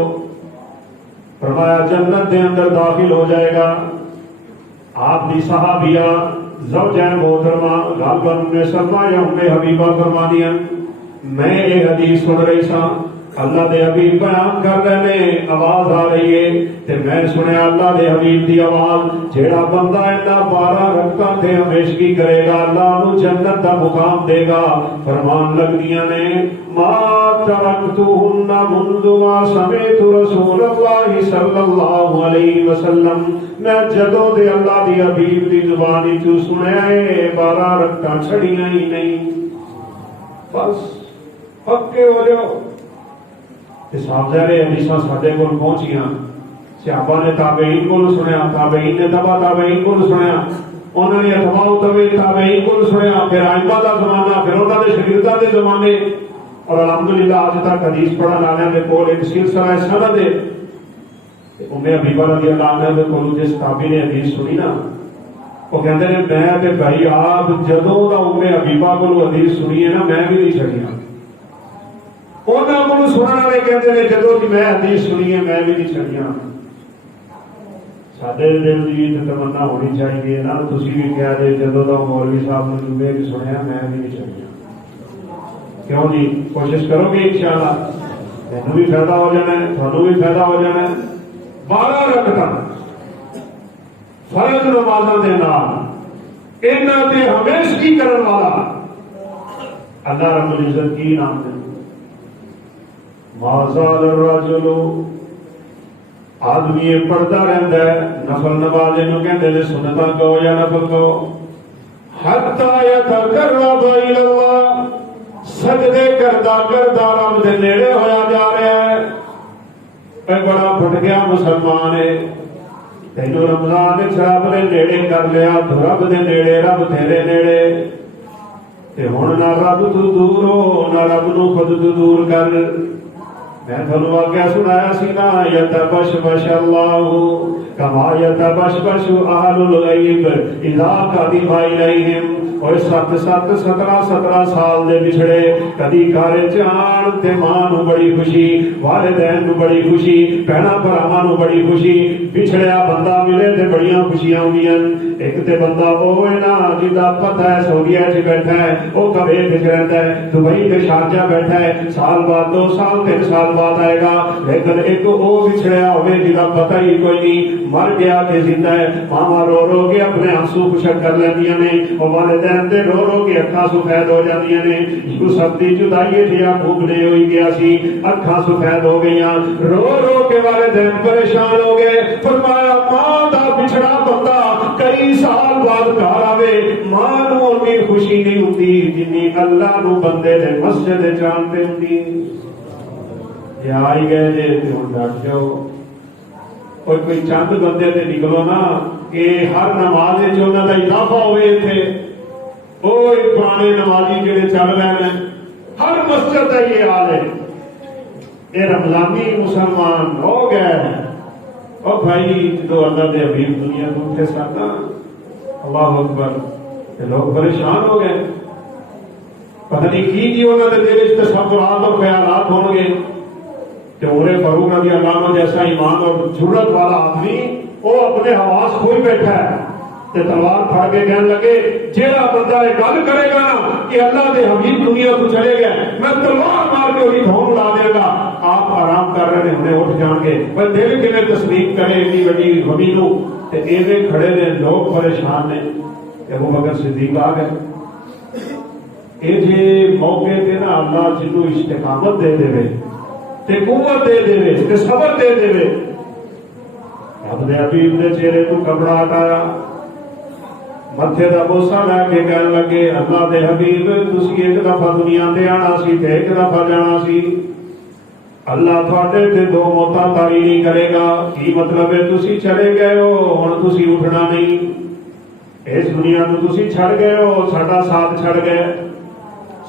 فرمایا جنت دے اندر داخل ہو جائے گا. آپ دی صحابیہ زوجہ محترمہ غالباً نے سلمہ یا ام حبیبہ فرمانیاں میں یہ حدیث سن رہی سا اللہ دے حبیب بیان کر رہے نے آواز آ رہی ہے تے میں سنیا اللہ دے حبیب دی آواز جیڑا بندہ اینا 12 رکعتاں تے ہمیشگی کرے گا اللہ نو جنت دا مقام دے گا. فرمان لگدیاں نے ما ترکتہن منذ ما سمعت رسول اللہ صلی اللہ علیہ وسلم. میں جدوں دے اللہ دی حبیب دی زبانی تو سنیا ہے 12 رکعتاں چھڑیاں ہی نہیں. بس پکے ہو جاؤ. صحابہ حدیثاں ساڈے کول پہنچیاں صحابہ نے تابعین کول سنیا تابعین نے تبع تابعین کول سنیا انہوں نے اتباع تبع تابعین کول سنیا پھر ائمہ دا زمانہ پھر انہاں دے شاگرداں دے زمانے اور الحمدللہ اج تک حدیث پڑھن والے دے کول ایک سلسلہ سند ہے. ام حبیبہ رضی اللہ عنہا دے کول جس تابعی نے حدیث سنی نا وہ کہندے نے میں تے بھائی آپ جدوں دا ام حبیبہ کول حدیث سنی ہے نا میں بھی نہیں چھڑیاں. انہوں کو سننے والے کہتے ہیں جدوں کی میں حدیث سنی ہے میں بھی نہیں چھڑیاں. ساڈے دل کی تمنا ہونی چاہیے نا تسی بھی کہہ دے جدوں دا مولوی صاحب نے جمعے بھی سنیا میں بھی نہیں چھڑیاں. کیوں جی کوشش کرو گے انشاءاللہ تینوں بھی فائدہ ہو جانا ہے تھانوں بھی فائدہ ہو جانا ہے. 12 رکعتاں فرض نمازاں دے نال انہاں تے ہمیشگی کرن والا اللہ رب العزت کی نام دے ما زال الرجل آدمی پڑھتا رہتا ہے نفل نماز نو کہندے نے سنتاں کہو یا نفل کہو حتی یتقرب الی اللہ سجدے کردا کردا رب دے نیڑے ہویا جا رہا ہے. اے بڑا پھٹ گیا مسلمان ہے تینوں رمضان وچ رب نے نیڑے کر لیا تو رب دے نیڑے رب تیرے نیڑے تے ہن نہ رب تو دور ہو نہ رب نو خود تو دور کر. میں تھانوں واقعہ سنایا سی نا یتبشبش اللہ کما یتبشبش اہل الغیب اذا قدم الیہم. اور 17 سال دے بچھڑے کدی گھر چان تے ماں نو بڑی خوشی والدین نو بڑی خوشی بہناں بھراواں نو بڑی خوشی بچھڑیا بندہ ملے تے بڑیاں خوشیاں ہوندیاں. ایک تے بندہ وہ ہے نا جدا پتہ ہے سعودیہ وچ بیٹھا ہے وہ کبے وچ رہندا ہے دبئی تے شارجہ بیٹھا ہے سال بعد 2 سال 3 سال بعد آئے گا. لیکن ایک وہ بچھڑیا ہوئے جدا پتہ ہی کوئی نہیں مر گیا کہ زندہ ہے ماما رو رو کے اپنے آنسو خشک کر لیندیاں نے اور والدین تے رو رو کے اکھاں سفید ہو جاندیاں نے. یوسف دی جدائی تے یعقوب نے ہوئی گیا سی اکھاں سفید ہو گئیاں رو رو کے والدین پریشان ہو گئے. فرمایا ماں دا بچھڑا بندہ کئی سال بعد گھر آوے ماں نو اونی خوشی نہیں ہوندی جنی اللہ نو بندے دے مسجد جان تے ہوندی. یہ آئی گئے جے تے ہن ڈٹ جاؤ اور کوئی چند بندے تے نکلو نا کہ ہر نماز وچ انہاں دا اضافہ ہوئے ایتھے وہ پرانے نمازی جڑے چل رہے ہیں ہر مسجد کا یہ حال ہے. یہ رمضانی مسلمان ہو گئے ہیں اور بھائی جو اللہ دے حبیب دنیا کو اٹھے ساتھ اللہ اکبر یہ لوگ پریشان ہو گئے. پتہ نہیں کی انہوں نے دل وچ تصورات اور خیالات ہوں گے کہ عمر فاروق رضی اللہ عنہ جیسا ایمان اور جرأت والا آدمی وہ اپنے حواس کھوئی بیٹھا ہے تے تلوار پھڑ کے کہنے لگے جیڑا بندہ یہ گل کرے گا نا کہ اللہ دے حبیب دنیا کو چلے گئے میں تلوار مار کے وہی دھون لا دے گا. آپ آرام کر رہے ہیں انہیں اٹھ جان کے پر دل کے تصدیق کرے اتنی بڑی غمی نو تے ایویں کھڑے نے لوگ پریشان نے. ابو بکر صدیق آ گئے اے جے موقع تے نا اللہ جنوں استقامت دے دے تے قوت دے دے تے صبر دے دے اپنے حبیب نے چہرے تو کپڑا ہٹایا متھے دا بوسا لے کے کہنے لگے اللہ دے حبیب تسی ایک دفعہ دنیا تے آنا سی تے ایک دفعہ جانا سی اللہ تھوڑے تے دو موتاں تاری نہیں کرے گا. کی مطلب ہے؟ تسی چلے گئے ہو ہن تسی اٹھنا نہیں. اس دنیا کو تسی چھڑ گئے ہو ساڈا ساتھ چھڑ گئے.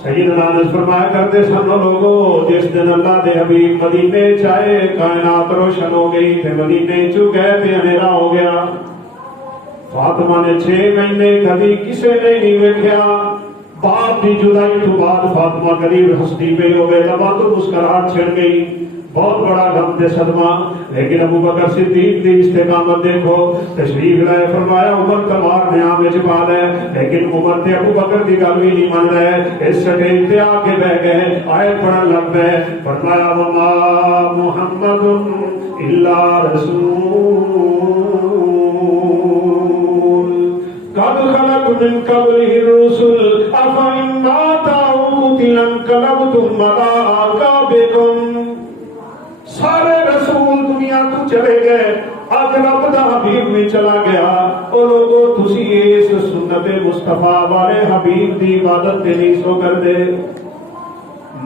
سیدنا انس فرمایا کرتے سن لوگوں جس دن اللہ دے حبیب مدینے چائے کائنات روشن ہو گئی تے مدینے چو گئے تے اندھیرا ہو گیا. فاطمہ نے 6 مہینے کبھی کسے نے نہیں ویکھیا. باپ کی جدائی تو بعد فاطمہ غریب ہستی پہ ہو گئے لباں تو مسکراہٹ چھڑ گئی. بہت بڑا غم تے صدمہ. لیکن ابو بکر صدیق دی استقامت دیکھو. تشریف لائے فرمایا عمر تمہار نیام وچ پا لے. لیکن عمر تے ابو بکر دی گل بھی نہیں من رہے. اس سٹیج تے آ کے بہ گئے. آیت پڑھن لگ پے. فرمایا وما محمد الا رسول قد خلق من قبله الرسل افإن مات أو قتل انقلبتم على أعقابكم. سارے رسول دنیا تو چلے گئے. آج رب دا حبیب بھی چلا گیا. او لوگو تسی اس سنت مصطفیٰ والے حبیب دی عبادت تے نہیں سو کر دے.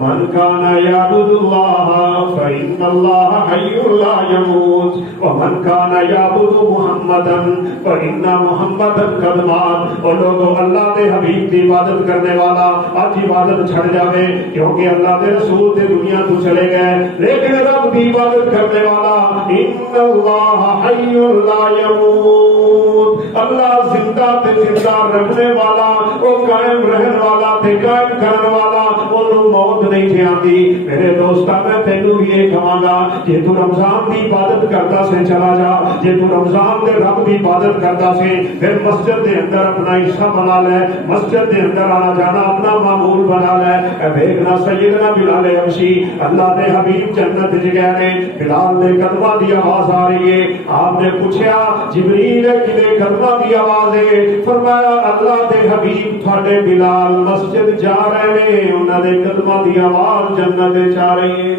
من کان یعبد اللہ فإن اللہ حی لا یموت ومن کان یعبد محمدا فإن محمدا قد مات. اور لوگوں اللہ دے حبیب دی عبادت کرنے والا آج عبادت چھڑ جاوے کیونکہ اللہ دے رسول دے دنیا تو چلے گئے. لیکن رب دی عبادت کرنے والا ان اللہ حی لا یموت. اللہ زندہ تے زندہ رکھنے والا وہ قائم رہن والا تے قائم کرنے والا وہ موت نہیں تھی آتی. میرے دوستا میں تینوں بھی یہ کہاں گا جے تو رمضان دی عبادت کرتا سے چلا جا. جے تو رمضان دے رب دی عبادت کرتا سے پھر مسجد دے اندر اپنا حصہ بنا لے. مسجد دے اندر آنا جانا اپنا معمول بنا لے. اے دیکھنا سیدنا بلال حبشی اللہ دے حبیب جنت وچ گئے نے. بلال دے قدماں دی آواز آ رہی ہے. آپ نے پوچھا جبریل کدے قدماں دی آواز ہے؟ فرمایا اللہ دے حبیب تھوڑے بلال مسجد جا رہے ہیں انہاں دے قدماں دی آواز جنت وچ آ رہی ہے.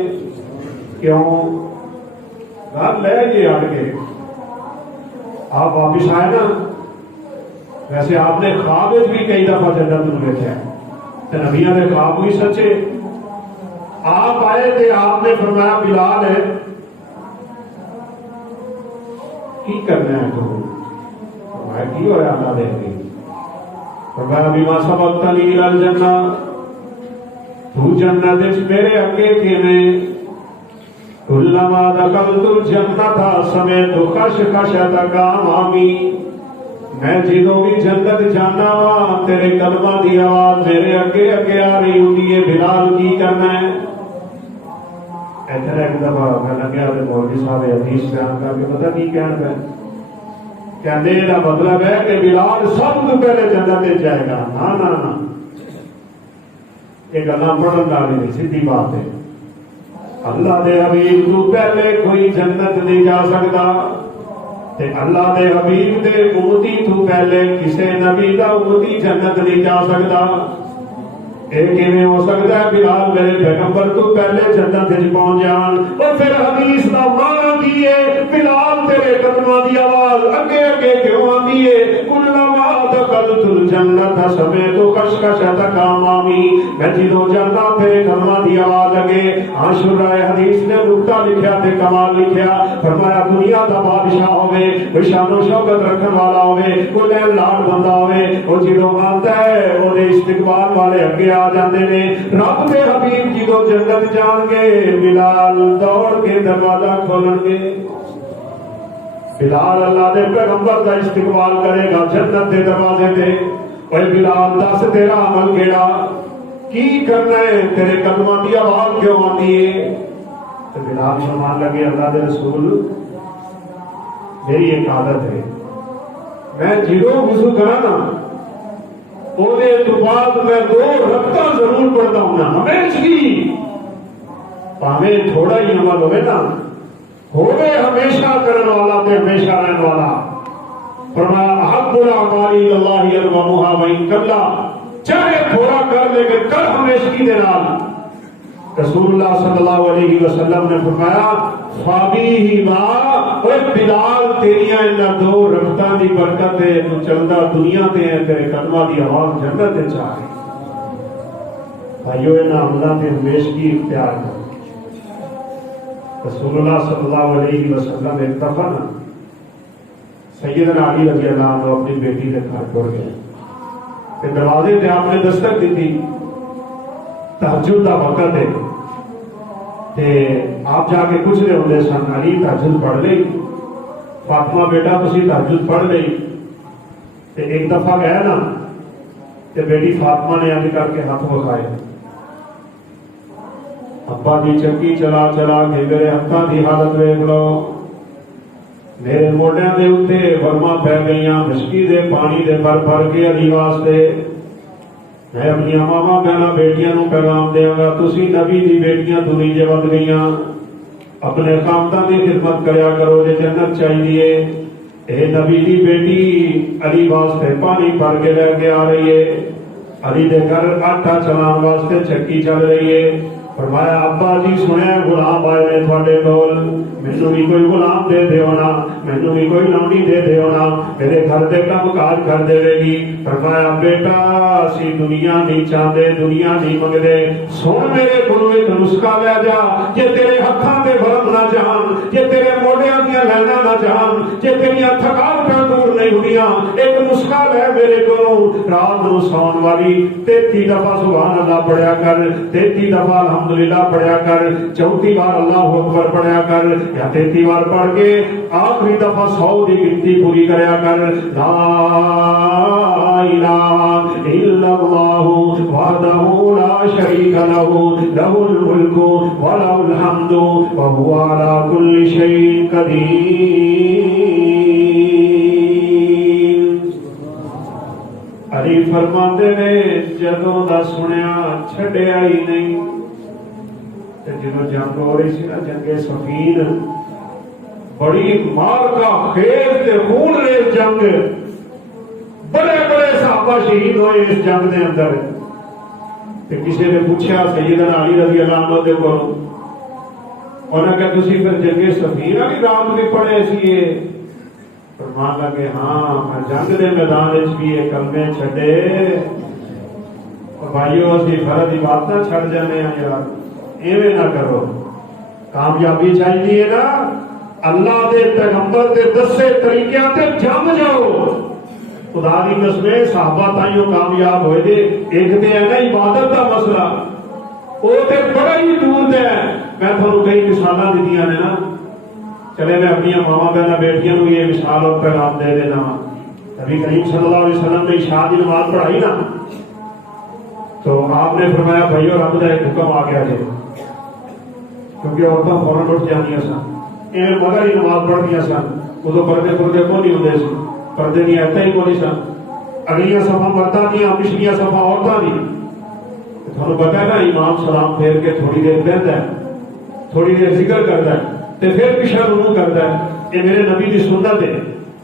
کیوں؟ گل لے یہ آ کے آپ واپس آئے نا. ویسے آپ نے خواب بھی کئی دفعہ جنت میں دیکھا ہے. نبیوں نے خواب بھی سچے. آپ آئے تھے آپ نے فرمایا بلال ہے کی کرنا ہے تو فرمایا کی ہوا اللہ دے گی. فرمایا بما سبقتنی الی الجنہ تو جنت اس میرے اگے کیویں. کلما دخلت الجنہ سمعت خشخشۃ امامی. میں جدوں بھی جنت جانا وا تیرے قدماں دی آواز میرے اگے اگے آ رہی ہوندی ہے. بلال کی کرنا ہے؟ ادھر ایک دفعہ میں لگیا تو مولوی صاحب حدیث بیان کر کے پتہ کی کہنا پہ کہنے کا مطلب ہے کہ بلال سب تو پہلے جنت جائے گا. نہ نہ نہ یہ گلاں پڑھن والی نہیں سیدھی بات ہے. اللہ دے حبیب تو پہلے کوئی جنت نہیں جا سکتا تے اللہ دے حبیب دے امتی تو پہلے کسے نبی دا امتی جنت نہیں جا سکتا. ایک کیویں ہو سکتا ہے بلال میرے پیغمبر تو پہلے جنت وچ پہنچ جان. اور پھر حدیث دا معنی کی ہے بلال تیرے قدماں دی آواز اگے اگے کیوں آندی ہے؟ کلما دخلت الجنہ سمعت خشخشۃ امامی. میں جدوں جانا تیرے قدماں دی آواز اگے. عاشورہ حدیث نے نقطہ لکھیا تے کمال لکھیا. فرمایا دنیا دا بادشاہ ہوے کوئی شان و شوکت رکھن والا ہوے کوئی لاڈ بندہ ہوے وہ جدوں آندا ہے اودے استقبال والے اگے آ جاندے نے. رب دے حبیب جدوں جنت جان گے بلال دوڑ کے دروازہ کھولن گے. بلال اللہ دے پیغمبر دا استقبال کرے گا جنت دے دروازے تے. اوے بلال دس تیرا عمل کیڑا کی کرنا ہے؟ تیرے قدماں دی آواز کیوں آندی ہے؟ تو بلال فرمان لگے اللہ دے رسول میری ایک عادت ہے میں جدوں وضو کراں نا اونے تو بعد میں 2 رکعتاں ضرور پڑھتا ہوں نا ہمیشہ. پاویں تھوڑا ہی عمل ہوئے نا ہوئے ہمیشہ کرن والا تے ہمیشہ رہن والا. فرمایا احب الاعمال اللہ ارفعها وان قل. چاہے تھوڑا کر لے کے کر ہمیشگی دے نال. رسول اللہ صلی اللہ علیہ وسلم نے فرمایا فابیہ ما اے بلال تیریاں انہاں 2 رکعتاں دی برکت ہے تو چلدا دنیا تے ہے تیرے قدماں دی آواز جنت تے جا رہی. بھائیو انہاں عملاں تے ہمیشگی اختیار کرو. رسول اللہ صلی اللہ علیہ وسلم ایک دفعہ نا سیدنا علی رضی اللہ عنہ اپنی بیٹی کے گھر ٹر گئے کہ دروازے پہ آپ نے دستک دی تھی، تہجد کا وقت ہے تے آپ جا کے پوچھ رہے ہوندے سن علی تہجد پڑھ لئی، فاطمہ بیٹا تسی تہجد پڑھ لئی؟ تے ایک دفعہ گیا نا تے بیٹی فاطمہ نے ابھی کر کے ہاتھ بکھائے، ابا دی چکی چلا چلا کے میرے ہاتھاں دی حالت ویکھ لو، میرے موڈیاں دے اوتے ورما پی گئیاں مشکی دے پانی دے بھر بھر کے علی واسطے۔ میں اپنی ماواں بہناں بیٹیاں نو پیغام دیاں گا، تسی نبی دی بیٹیاں دنیا ود گئیاں، اپنے خامدان دی خدمت کریا کرو جے جنت چاہیے۔ اے نبی دی بیٹی علی واسطے پانی بھر کے لے کے آ رہی ہے، علی دے گھر آٹا چلان واسطے چکی چل رہی ہے۔ فرمایا ابا جی سنیا غلام آئے نے تھوڑے کول، مینوں بھی کوئی غلام دے دیونا، مینوں بھی کوئی لونڈی دے دیونا، میرے گھر دے کام کاج کر دے گی۔ فرمایا بیٹا اسی دنیا نہیں چاہتے، دنیا نہیں منگتے، سن میرے کولوں ایک نسخہ لے جا، جے تیرے ہتھاں دے ورم نہ جان، جے تیرے موڈیاں دیاں لینا نہ جان، جے تیریاں تھکاوٹاں دور نہیں ہوندیاں، ایک نسخہ لے میرے کولوں، رات نو سون والی 33 دفعہ سبحان اللہ پڑھیا کر، 33 دفعہ الحمدللہ پڑھیا کر، 34 بار اللہ اکبر پڑھیا کر، یا 33 بار پڑھ کے آخری دفعہ 100 دی گنتی پوری کریا کر۔ لا الہ الا اللہ وحدہ لا شریک لہ لہ الملک ولہ الحمد وہو علی کل شیء قدیر۔ علی فرماندے نے جدوں دا سنیا چھڈیا ہی نہیں، تے جدوں جنگ ہو رہی سی نا جنگ صفین، بڑی مار کا خیز تے خون ریز جنگ، بڑے بڑے صحابہ شہید ہوئے اس جنگ دے اندر۔ تے کسی نے پوچھا سیدنا علی رضی اللہ عنہ دے کولوں، انہاں کہ تسی پھر جنگ صفین والی رات بھی پڑھے سی؟ فرمان لگے ہاں میں جنگ دے میدان وچ بھی یہ کلمے چھڈے۔ بھائیو اسی فرض عبادتاں چھڈ جانے ہیں یار، ایویں نہ کرو، کامیابی چاہیے نا اللہ دے پیغمبر دے دسے طریقیاں تے جم جاؤ۔ خدا دی قسم صحابہ تائیوں کامیاب ہوئے دے، ایک تے ہے نا عبادت دا مسئلہ، وہ تے بڑا ہی دور دے ہے۔ میں تھانوں کئی مثالاں دتیاں نے نا، چلے میں اپنی ماواں بہناں بیٹیاں نوں یہ مثال اور پیغام دے دینا۔ نبی کریم صلی اللہ علیہ وسلم نے عشاء دی نماز پڑھائی نا، تو آپ نے فرمایا بھائیو رب دا ایک حکم آ گیا جی، کیونکہ عورتیں فوراً اٹھ جاندیاں سن، ایویں مگر ہی نماز پڑھدیاں سن، ادو پردے پردے کو نہیں ہوندے سی، پردے دی ایتاں ہی کو نہیں سن، اگلیاں صفاں مرداں دیاں پچھلیاں صفاں عورتاں دی۔ تھانوں پتہ ہے نا امام سلام پھیر کے تھوڑی دیر بہندا ہے، تھوڑی دیر ذکر کردا ہے تے پھر پیچھے رکوع کردا ہے۔ یہ میرے نبی دی سنت ہے،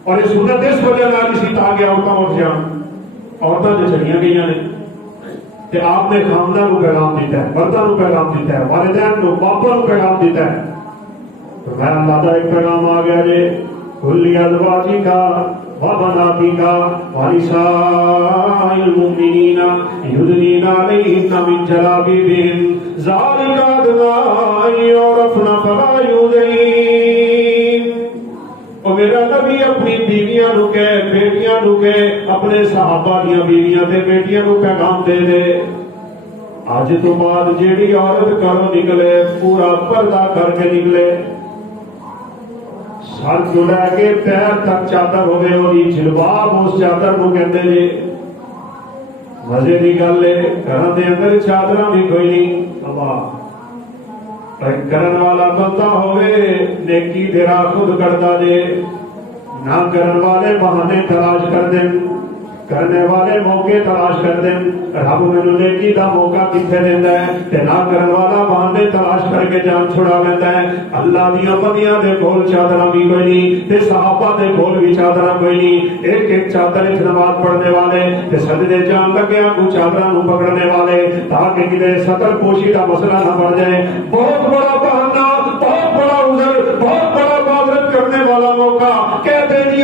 اور یہ سنت اس وجہ نال سی تاکہ عورتاں اٹھ جان، عورتاں تے چلیاں گئیاں نے تے آپ نے خاندان کو پیغام دیتا ہے، مرداں کو پیغام دیتا ہے، والدین کو باپاں کو پیغام دیتا ہے۔ تو میں اللہ کا ایک پیغام آ گیا جی، کل ازواجک وبناتک ونساء المؤمنین یدنین علیہن من جلابیبہن ذالک ادنی ان یعرفن فلا یؤذین۔ اور میرا نبی اپنی بیویاں نو کہے، بیٹیاں نو کہے، اپنے صحابہ دیاں بیویاں تے بیٹیاں نو پیغام دے دے، آج تو بعد جیڑی عورت گھروں نکلے پورا پردہ کر کے نکلے، سر تو لے کے پیر تک چادر ہوے، وہی جلباب اس چادر کو کہتے جی۔ مزے کی گل ہے گھر دے اندر چادر بھی کوئی نہیں، اللہ کرن والا بندہ ہوئے نیکی دے راہ خود کرتا جے، نہ کرن والے بہانے تلاش کر دیں، کرنے والے موقع تلاش کر دیں، رب مینوں نیکی دا موقع کتنے دیندا ہے تے نہ کرن والا بہانے تلاش کر کے جان چھڑا لیندا ہے۔ اللہ دیاں بندیاں دے کول چادراں بھی کوئی نہیں تے صحابہ دے کول بھی چادراں کوئی نہیں، ایک ایک چادر وچ نماز پڑھنے والے تے سجدے جان لگیاں کو چادراں نوں پکڑنے والے، تاکہ کدے ستر پوشی دا مسئلہ نہ بڑھ جائے۔ بہت بڑا بہانہ، بہت بڑا عذر، بہت بڑا معذرت کرنے والا موقع کہتے جی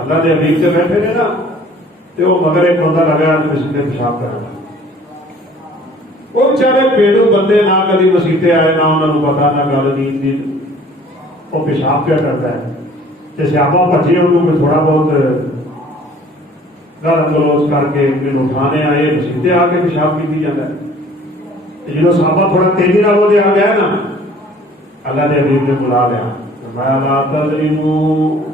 اللہ کے حبیب سے بیٹھے نے نا، تو وہ مگر ایک بندہ لگا تو مسیح نے پیشاب کرنا، وہ بچارے پیڑو بندے نہ کدی مسیطے آئے، نہ انہوں نے پتا نہ گل نیند دی، وہ پیشاب کیا کرتا ہے، تو سیابا بچے انہوں کو تھوڑا بہت گل گلوچ کر کے اٹھانے آئے، مسیطے آ کے پیشاب کی جاتا ہے۔ جب صحابہ تھوڑا تیزی نہ وہ آ گیا نا، اللہ کے حبیب نے بلا لیا، فرمایا لا تظلموا،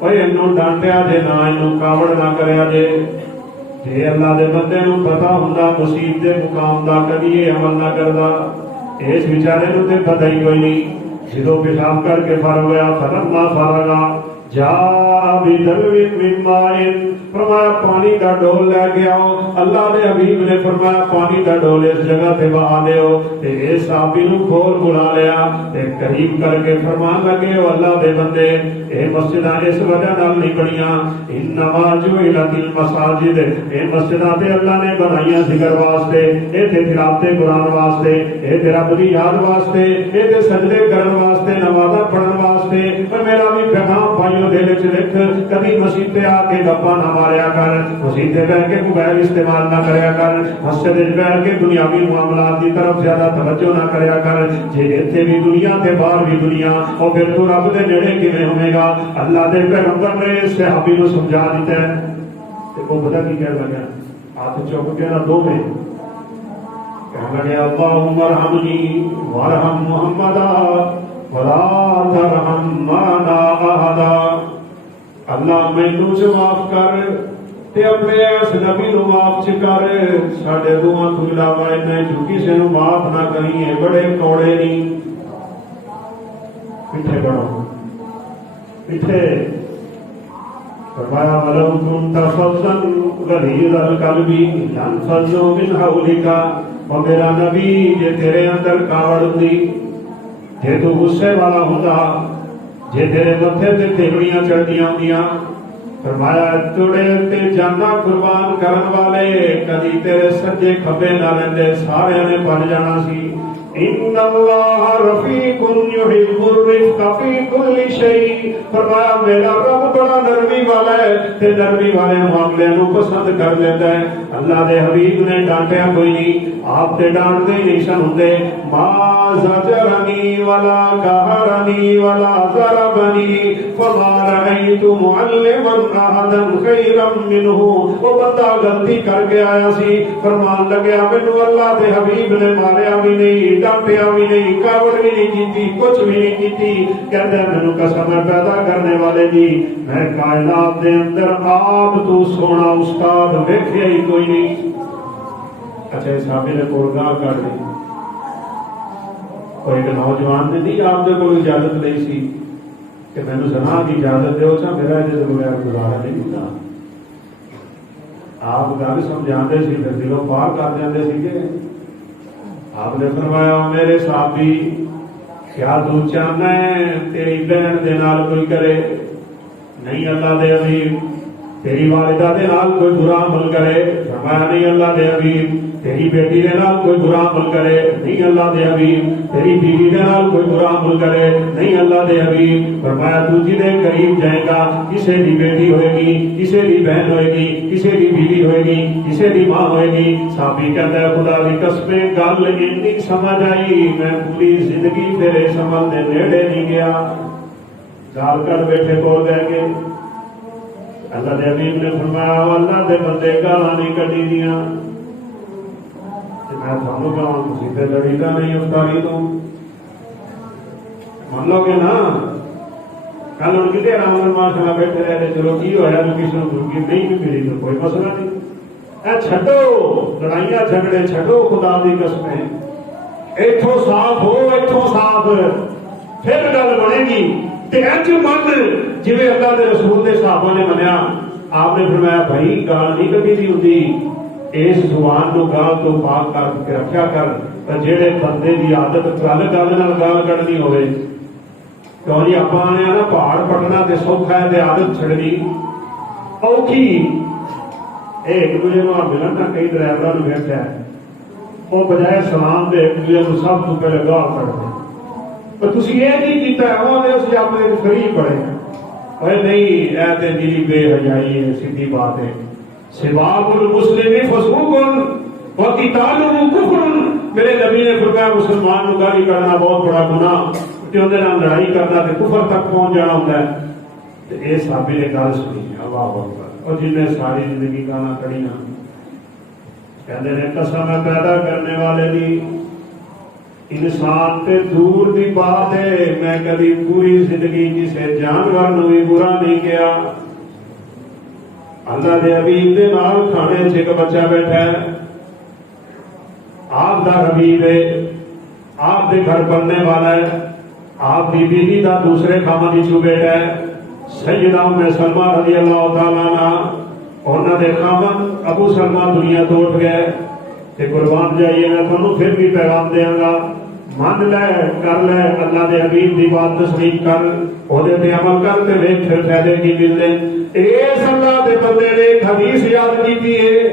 اوے انہوں ڈانٹیا جے نہ، انہوں کاوڑ نہ کریا جے، جے اللہ دے بندے نوں پتا ہوندا مصیبت دے مقام دا کدی یہ عمل نہ کردا، اس بیچارے نوں تے پتہ ہی کوئی نہیں۔ جدوں پیشاب کر کے فارغ ہوا، فلما فرغا جاء بدلو من ماء، فرمایا پانی کا ڈول لے کے آؤ۔ اللہ دے حبیب نے فرمایا پانی کا ڈول اس جگہ تے بہا دیو، تے اس صحابی نوں کھول بلا لیا تے قریب کر کے فرمان لگے، او اللہ دے بندے، اے مسجداں اس وجہ نال نہیں بنیاں، انما جعلت المساجد، اے مسجداں تے اللہ نے بنائیاں ذکر واسطے، اے تے تلاوت قرآن واسطے، اے تے رب دی یاد واسطے، اے تے سجدے کرن واسطے، نمازاں پڑھن واسطے۔ پر میرا بھی پیغام بھائیوں دل وچ لکھ، کبھی مسجد تے آ کے گپاں نہ ماریا کر، مسجد تے بیٹھ کے موبائل استعمال نہ کریا کر، مسجد وچ بیٹھ کے دنیاوی معاملات کی طرف زیادہ توجہ نہ کریا کر۔ جے اتنے بھی دنیا تے باہر بھی دنیا، اور پھر تو رب دے نیڑے کیویں ہوے گا؟ اللہ دے پیغمبر نے اس صحابی نوں سمجھا دیتا ہے، تے وہ پتہ کی کہہ لگا، ہاتھ چوک کے نہ دو میں کہنے لگے اللہم ارحمنی وارحم محمدا ولا ترحم معنا احدا، اللہ مینوں سے معاف کر تے اپنے اس نبی نو معاف کر، ساڈے دوواں تو علاوہ انہیں جو کسے نو معاف نہ کریے، بڑے کوڑے نہیں، پیچھے بڑھو پیچھے۔ فرمایا ولو كنت فظا غليظ القلب لانفضوا من حولك، اور میرا نبی جے تیرے اندر کاوڑ ہوندی، جے تو غصے والا ہوندا، جے تیرے متھے تے تیغڑیاں چڑھدیاں ہوندیاں، فرمایا توڑے تے جانا قربان کرن والے کدی تیرے سجے کھبے نہ لیندے، سارے نے بن جانا سی۔ ان اللہ رفیق یحب الرفق فی کل شیء، فرمایا میرا رب بڑا نرمی والا ہے تے نرمی والے معاملے نو پسند کر لیتا ہے۔ اللہ دے حبیب نے ڈانٹیا کوئی نہیں، آپ تے ڈانٹتے ہی نہیں سن ہوندے، ما زجرنی ولا قہرنی ولا ضربنی فما رأیت معلما احدا خیرا منہ۔ وہ بندہ غلطی کر کے آیا سی، فرمان لگیا مینوں اللہ دے حبیب نے ماریا بھی نہیں، ڈانٹیا بھی نہیں، کاوڑ بھی نہیں کیتی، کچھ بھی نہیں کیتی، کہتے ہیں مینوں قسم ہے پیدا کرنے والے جی، میں کائنات دے اندر آپ تو سونا استاد ویکھیا ہی کوئی نہیں۔ اچھا صحابی نے کول گاہ کر دی، کوئی ایک نوجوان نے نہیں آپ دے کوئی اجازت نہیں سی کہ مینوں زنا کی اجازت دیو، چا میرا اجازت بغیر گزارا نہیں ہوتا۔ آپ گل سمجھاندے سی پھر دلوں پار کر دیندے سی کہ آپ نے فرمایا میرے صحابی کیا تو چاہنا ہے تیری بہن دے نال کوئی کرے؟ نہیں اللہ دے حبیب تیری والدہ دے نال کوئی برا عمل کرے؟ فرمایا نہیں اللہ دے حبیب تیری بیٹی دے نال کوئی برا عمل کرے؟ نہیں اللہ دے حبیب تیری بیوی دے نال کوئی برا عمل کرے؟ نہیں اللہ دے حبیب۔ فرمایا تو جی دے قریب جائے گا، کسے دی بیٹی ہوئے گی، کسے دی بہن ہوئے گی، کسے دی بیوی ہوئے گی، کسے دی ماں ہوئے گی، صحابی کہتا ہے خدا دی قسم گل اتنی سمجھ آئی میں پوری زندگی تیرے سمجھ دے نیڑے نہیں گیا۔ گال کر بیٹھے بول گئے کہ اللہ دے حبیب نے فرمایا اللہ دے بندے گالاں نہیں کڈی دیاں، میں تھانوں کہاں تسی تے لڑی دا نہیں افطاری تو مان لو گے نا۔ کل ان کتے آرام سے ماشاء اللہ بیٹھے رہے چلو کی ہوا تو کسی نے درگی نہیں بھی ملی تو کوئی مسئلہ نہیں، اے چھڈو لڑائیاں جھگڑے چھڈو، خدا دی قسمیں ایتھوں صاف ہو، ایتھوں صاف پھر گل بنے گی۔ تے انج من جویں اللہ دے رسول دے صحابہ نے منیا، آپ نے فرمایا بھائی گال نہیں کبھی دی ہوندی، اس زبان نو گال تو پاک کر کے رکھیا کر، پر جہے بندے دی عادت گل گل نال گال کڈنی ہوئے، کیوں جی آپ آنے نا پہاڑ پٹنا تے سوکھا ہے تے عادت چھڑنی اوکھی۔ ایک دوجے نو ملن نہ کئی ڈرائیوراں نو ویکھیا ہے وہ بجائے سلام دے ایک دوجے نو سب تو پہلے گال کڈ دے، پر تسی یہ نہیں کیتا ہے وہ نے اس اپنے قریب پڑے نہیں اے تے میری بے حیائی ہے، سیدھی بات ہے. سباب المسلم فسوق وقتالہ کفر. میرے نبی نے فرمایا مسلمان کو گالی کرنا بہت بڑا گناہ، تے اودے نال لڑائی کرنا تے کفر تک پہنچ جانا ہوندا ہے. تے اے صحابی نے گل سنی، اللہ اکبر. اور جن نے ساری زندگی گانا کڑیاں کہندے نے قسم ہے پیدا کرنے والے دی، انسان تے دور دی بات ہے میں کبھی پوری زندگی کسی جانور نو بھی برا نہیں کیا. اللہ دے حبیب دے نال کھانے چ ایک بچہ بیٹھا ہے، آپ دا حبیب ہے، آپ دے گھر بننے والا ہے، آپ دی بیوی دا دوسرے خامن چ بیٹا ہے. سیدہ ام سلمہ رضی اللہ تعالیٰ عنہ، انہاں دے خامن ابو سلمہ دنیا تو اٹھ گئے. کہ قربان جائیے میں تمہیں پھر بھی پیغام دیاں گا، من لے کر لے اللہ دے حبیب دی بات تسلیم کر، اودے تے عمل کر تے ویکھ پھر فائدے کی ملدے. اس اللہ دے بندے نے ایک حدیث یاد کیتی ہے.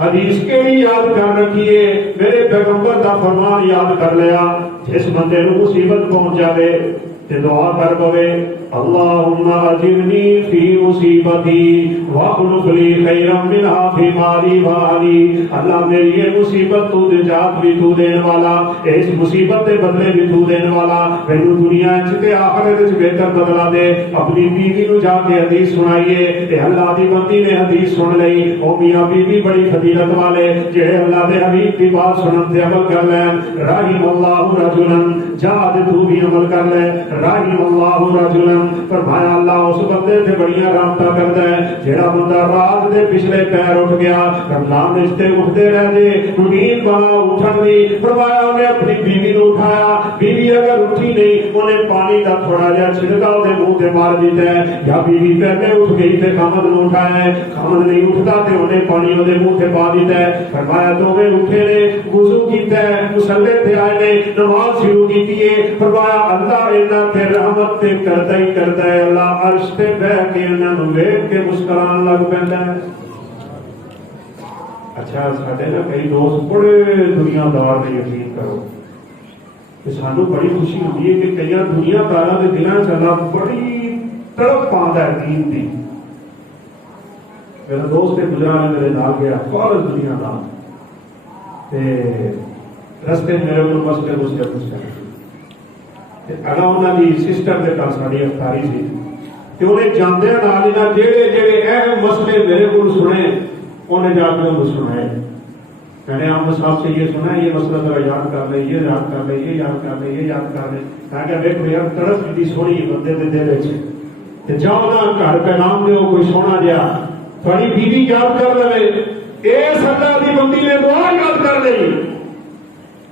حدیث کیڑی یاد کر رکھی ہے؟ میرے پیغمبر دا فرمان یاد کر لیا. جس بندے نو مصیبت پہنچ جاوے تے دعا کر پوے اللہم اجرنی فی مصیبتی واخلف لی خیرا منہا فی مالی واہلی. اللہ میری یہ مصیبت تو نجات بھی تو دین والا، اس مصیبت دے بدلے بھی تو دین والا، مینوں دنیا وچ تے آخرت وچ بہتر بدلا دے. اپنی بیوی نو جا کے حدیث سنائیے تے اللہ دی بندی نے حدیث سن لئی. او میاں بیوی بڑی فضیلت والے جڑے اللہ دے حبیب دی بات سنن تے عمل کر لین. رحم اللہ رجلا جاد تو بھی عمل کر لے. رحم اللہ رجلا فرمایا اللہ اس بندے سے بڑیاں رحمتاں کردا ہے جڑا بندہ رات دے پچھلے پیر اٹھ گیا رمضان رشتے اٹھتے رہ دے روٹین بنا اٹھن دی. فرمایا انہیں اپنی بیوی نو اٹھایا، بیوی اگر اٹھی نہیں انہیں پانی کا تھوڑا جہا چھڑکا وہ منہ تے مار دیتا ہے. یا بیوی پہلے اٹھ گئی تے خامد نو اٹھایا ہے، خامد نہیں اٹھتا تے انہیں پانی وہ منہ تے پا دیتا ہے. فرمایا دونوں اٹھے نے، وضو کیتا ہے، مصلے تے آئے نے، نماز شروع کیتی ہے. فرمایا اللہ انہاں تے رحمت تے کردا ہی کردا ہے. اللہ عرش تے بیٹھ کے انہاں نوں ویکھ کے مسکران لگ پیندا ہے. اچھا ساڈے نا کئی دوست بڑے دنیا دار نے، یقین کرو کہ سانو بڑی خوشی ہوتی ہے کہ کئی دنیا داراں دے دلاں چ اللہ بڑی تڑپ پاندا ہے دین دی. میرا دوست گزرا میرے نال گیا فارغ دنیا دار تے رستے میرے کو مسجد اگا انہوں کی سسٹر کے گھر ساری افطاری سی تے انہیں جاندے نال ہی جہے جہے اہم مسئلے میرے کو سنے انہیں جا کے انہوں سنائے. میں نے احمد صاحب سے یہ سنا یہ مسئلہ ذرا یاد کر لے، یہ یاد کر لے، یہ یاد کر لے، یہ یاد کر لے. میں کہ دیکھو یار طرف کی سونی بندے دے دل وچ تے جاؤ نا گھر پیغام دیو کوئی سونا جہا تھوڑی بیوی یاد کر لے. اس اللہ دی بندی نے دعا یاد کر لئی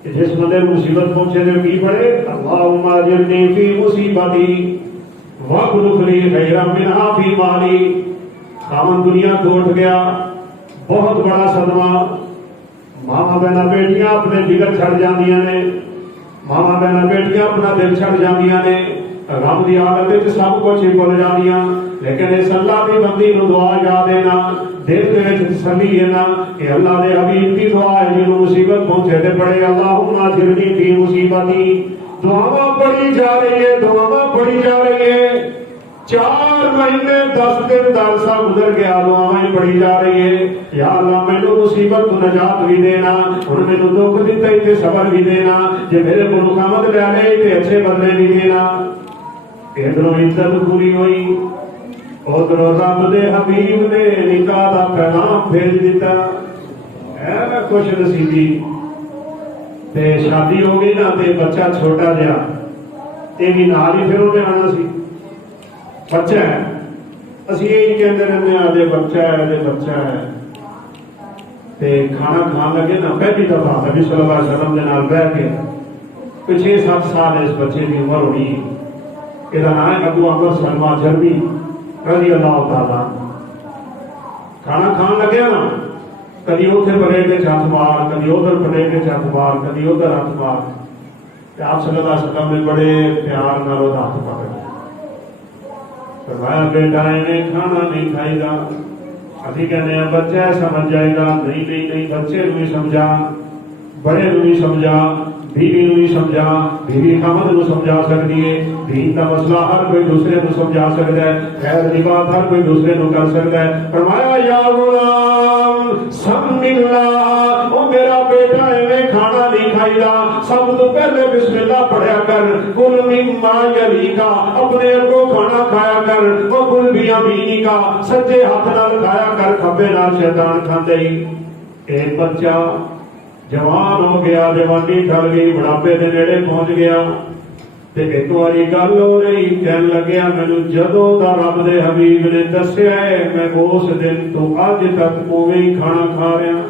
کہ جس بندے کو مصیبت پہنچے تو کی پڑھے اللہم اجرنی فی مصیبتی واخلف لی خیرا منہا فی مالی. خامن دنیا تو اٹھ گیا، بہت بڑا صدمہ. ماما بہنا بیٹیاں اپنے جگر چھڑ جاندیاں نے، ماما بہنا بیٹیاں اپنا دل چھڑ جاندیاں نے، غم دی حالت وچ سب کچھ بھول جاندیاں. لیکن اس اللہ دی بندی نو دعا یاد دینا، دل دے وچ تسلی ہے نا کہ اللہ دے حبیب دی دعا ہے جنوں مصیبت پہنچے تے پڑھے اللہم اجرنی فی مصیبتی. دعاواں پڑھی جا رہی ہے، دعاواں پڑھی جا رہی ہے. 4 مہینے 10 دن دا عرصہ گزر گیا، دعاواں پڑھی جا رہی ہے. یا اللہ مینوں مصیبت تو نجات بھی دینا، ہن مینوں دکھ دتا تے صبر بھی دینا، جے میرے کو نقامت لے آئے تے اچھے بدلے بھی دینا. ادھروں عزت پوری ہوئی، ادھر رب دے حبیب نے نکاح دا پیغام بھیج دیتا. اے خوش نصیبی تے شادی ہو گئی نا تے بچہ چھوٹا جہا یہ بھی نال ہی پھر انہیں آنا سی. بچہ ہے اسی یہی کہتے رہتے ہیں آدھے بچہ ہے آدھے بچہ ہے. تے کھانا کھان لگے نا پہلی دفعہ نبی صلی اللہ علیہ وسلم دے نال بیٹھ کے کوئی 6-7 سال اس بچے کی عمر ہونی ہے. یہ نام ہے ابو عمر سلمہ جرمی رضی اللہ تعالیٰ. کھانا کھان لگے نا کدی اتنے پلیٹ کے ہاتھ مار، کدی ادھر پلیٹ کے ہاتھ مار، کدی ادھر ہاتھ مار. آپ صلی اللہ علیہ وسلم نے بڑے پیار نال وہ ہاتھ پکڑ فرمایا بیٹا انہیں کھانا نہیں کھائے گا. ابھی کہنے ہیں بچہ سمجھ جائے گا. نہیں نہیں نہیں بچے کو سمجھا. بڑے نو بھی سمجھا، بیوی نو بھی سمجھا، بیوی خامد نو سمجھا سکتی ہے، دین کا مسئلہ ہر کوئی دوسرے نو سمجھا سکتا ہے، خیر دی بات ہر کوئی دوسرے نو کر سکتا ہے۔ فرمایا یا غلام سم اللہ، او میرا بیٹا ایویں کھانا نہیں کھائی دا، سب تو پہلے بسم اللہ پڑھیا کر، کل مما یلیکا، اپنے کو کھانا کھایا کر، وہ کل بیمینی کا، سجے ہاتھ نال کھایا کر، کھبے نال شیطان کھاندے ہی۔ ایک بچہ جوان ہو گیا، جوانی ٹل گئی، بڑھاپے دے نیڑے پہنچ گیا، تے ایک واری گل ہو رہی، کہن لگیا مینوں جدوں دا رب دے حبیب نے دسیا ہے میں اس دن تو اج تک اوویں ہی کھانا کھا رہا۔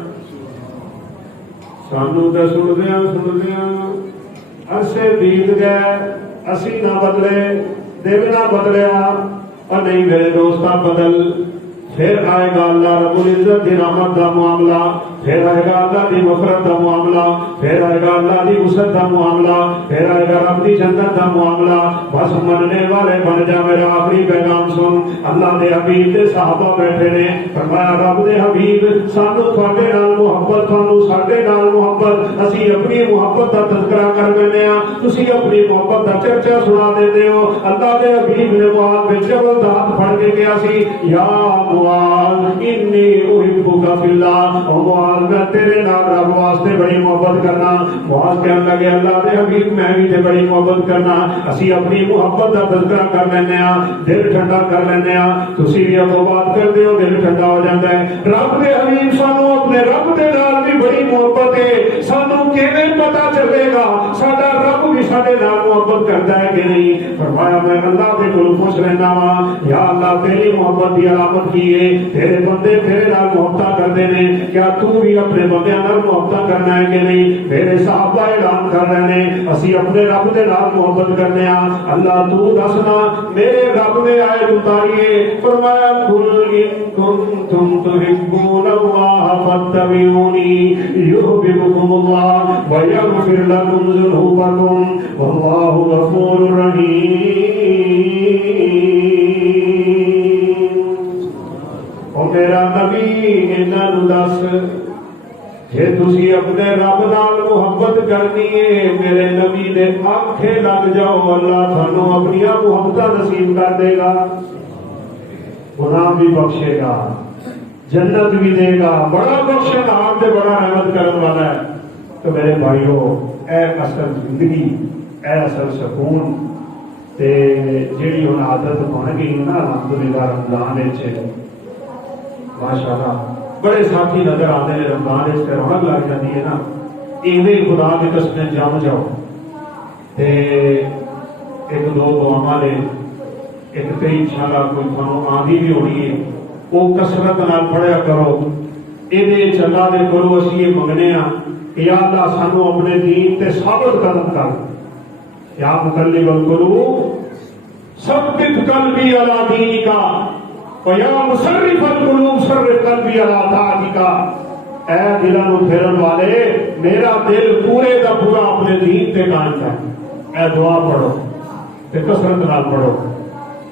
سانوں تے سندیاں عرصے بیت گئے، اسی نہ بدلے، دل نہ بدلیا، اور نہیں میرے دوستا بدل۔ پھر آئے گا اللہ رب العزت دی رحمت دا معاملہ، پھر آئے گا اللہ دی مغفرت دا معاملہ، پھر آئے گا اللہ دی وسعت دا معاملہ، پھر آئے گا رب دی جنت دا معاملہ۔ بس مننے والے بن جا۔ میرا آخری پیغام سن، اللہ دے حبیب دے صحابہ بیٹھے نے، فرمایا رب دے حبیب سانو تھوڑے نال محبت، تھانو ساڈے نال محبت، اسی اپنی محبت دا تذکرہ کر دینے ہاں، تسی اپنی محبت دا چرچا سنا دیندے ہو۔ اللہ دے حبیب نے معاذ بن جبل دا ہاتھ پھڑ کے کہا سی، یا معاذ انی احبک فی اللہ، او معاذ میں تیرے نال رب واسطے بڑی محبت کرنا۔ معاذ کہنے لگے اللہ دے حبیب میں بھی تے بڑی محبت کرنا۔ اسی اپنی محبت دا تذکرہ کر لینے ہاں، دل ٹھنڈا کر لینے ہاں، تسی بھی ابو بات کر دیو دل ٹھنڈا ہو جاتا ہے۔ رب دے حبیب سانو اپنے رب دے نال بھی بڑی محبت ہے، سانو کیویں پتہ چلے گا ساڈا رب بھی ساڈے نال محبت کرتا ہے کہ نہیں؟ فرمایا میں اللہ دے کول پوچھ لینا وا، یا اللہ تیری محبت دی علامت کی ہے؟ تیرے بندے تیرے نال محبت کرتے ہیں، کیا تو بھی اپنے بندیاں نال محبت کرنا ہے کہ نہیں؟ میرے صحابہ اعلان کر رہے ہیں اسی اپنے رب دے نال محبت کرنے ہاں۔ اللہ تو دسنا میرے رب نے آیت اتاری، فرمایا قل ان کنتم تحبون اللہ فاتبعونی یحببکم اللہ ویغفر لکم ذنوبکم واللہ غفور رحیم۔ او میرا نبی انہاں نوں دس، جے تسی اپنے رب نال محبت کرنی ہے، میرے نبی دے آنکھے لگ جاؤ، اللہ تھانوں اپنی محبت نصیب کر دے گا، گناہ بھی بخشے گا، جنت بھی دے گا، بڑا بخشن ہار دے بڑا رحمت کرنے والا ہے۔ تو میرے بھائیو، اے اصل زندگی، اے اصل سکون تے جیڑی ہن عادت بن گئی نا الحمدللہ رمضان وچ ماشاءاللہ بڑے ساتھی نظر آتے ہیں، رمضان اس سے رونق لگ جاتی ہے نا، ایویں خدا کی قسمیں جم جاؤ تے ایک دو دعاواں لے، ایک تے انشاءاللہ کوئی تھانوں آندھی بھی ہونی ہے، وہ کثرت نال پڑھیا کرو، یہ چلا دے کرو۔ اسی یہ منگنے ہاں کہ یا اللہ سانو اپنے دین تے ثابت قدم کر، یا مقلب القلوب ثبت قلبی علی دینک وَيَا مُصَرِّفَ الْقُلُوبِ صَرِّفْ قَلْبِي عَلَىٰ طَاعَتِكَ، اے دلاں نو پھیرن والے میرا دل پورے دا پورا اپنے دین تے قائم کر۔ اے دعا پڑھو تے کثرت نال پڑھو۔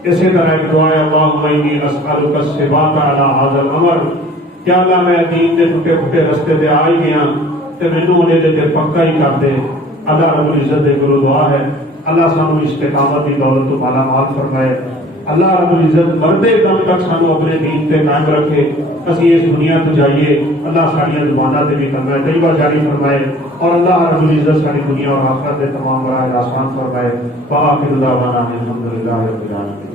اسی طرح ایک دعا ہے، اللہم انی اسألک الثبات علی ھذا الامر، کہ اللہ میں دین دے ٹوٹے پھوٹے رستے تے آ ہی گیا تے مینوں انہیں دے پکا ہی کر دے۔ اللہ رب العزت دے کولوں دعا ہے اللہ سانو استقامت دی دولت تو مالا مال فرمائے، اللہ رب العزت مردے دم تک سانو اپنے دین تے قائم رکھے، اسی اس دنیا تو جائیے اللہ ساری زباناں تے بھی کلمہ طیبہ جاری فرمائے، اور اللہ رب العزت ساری دنیا اور آخرت دے تمام راہ آسان فرمائے۔ وآخر دعوانا الحمدللہ رب العالمین۔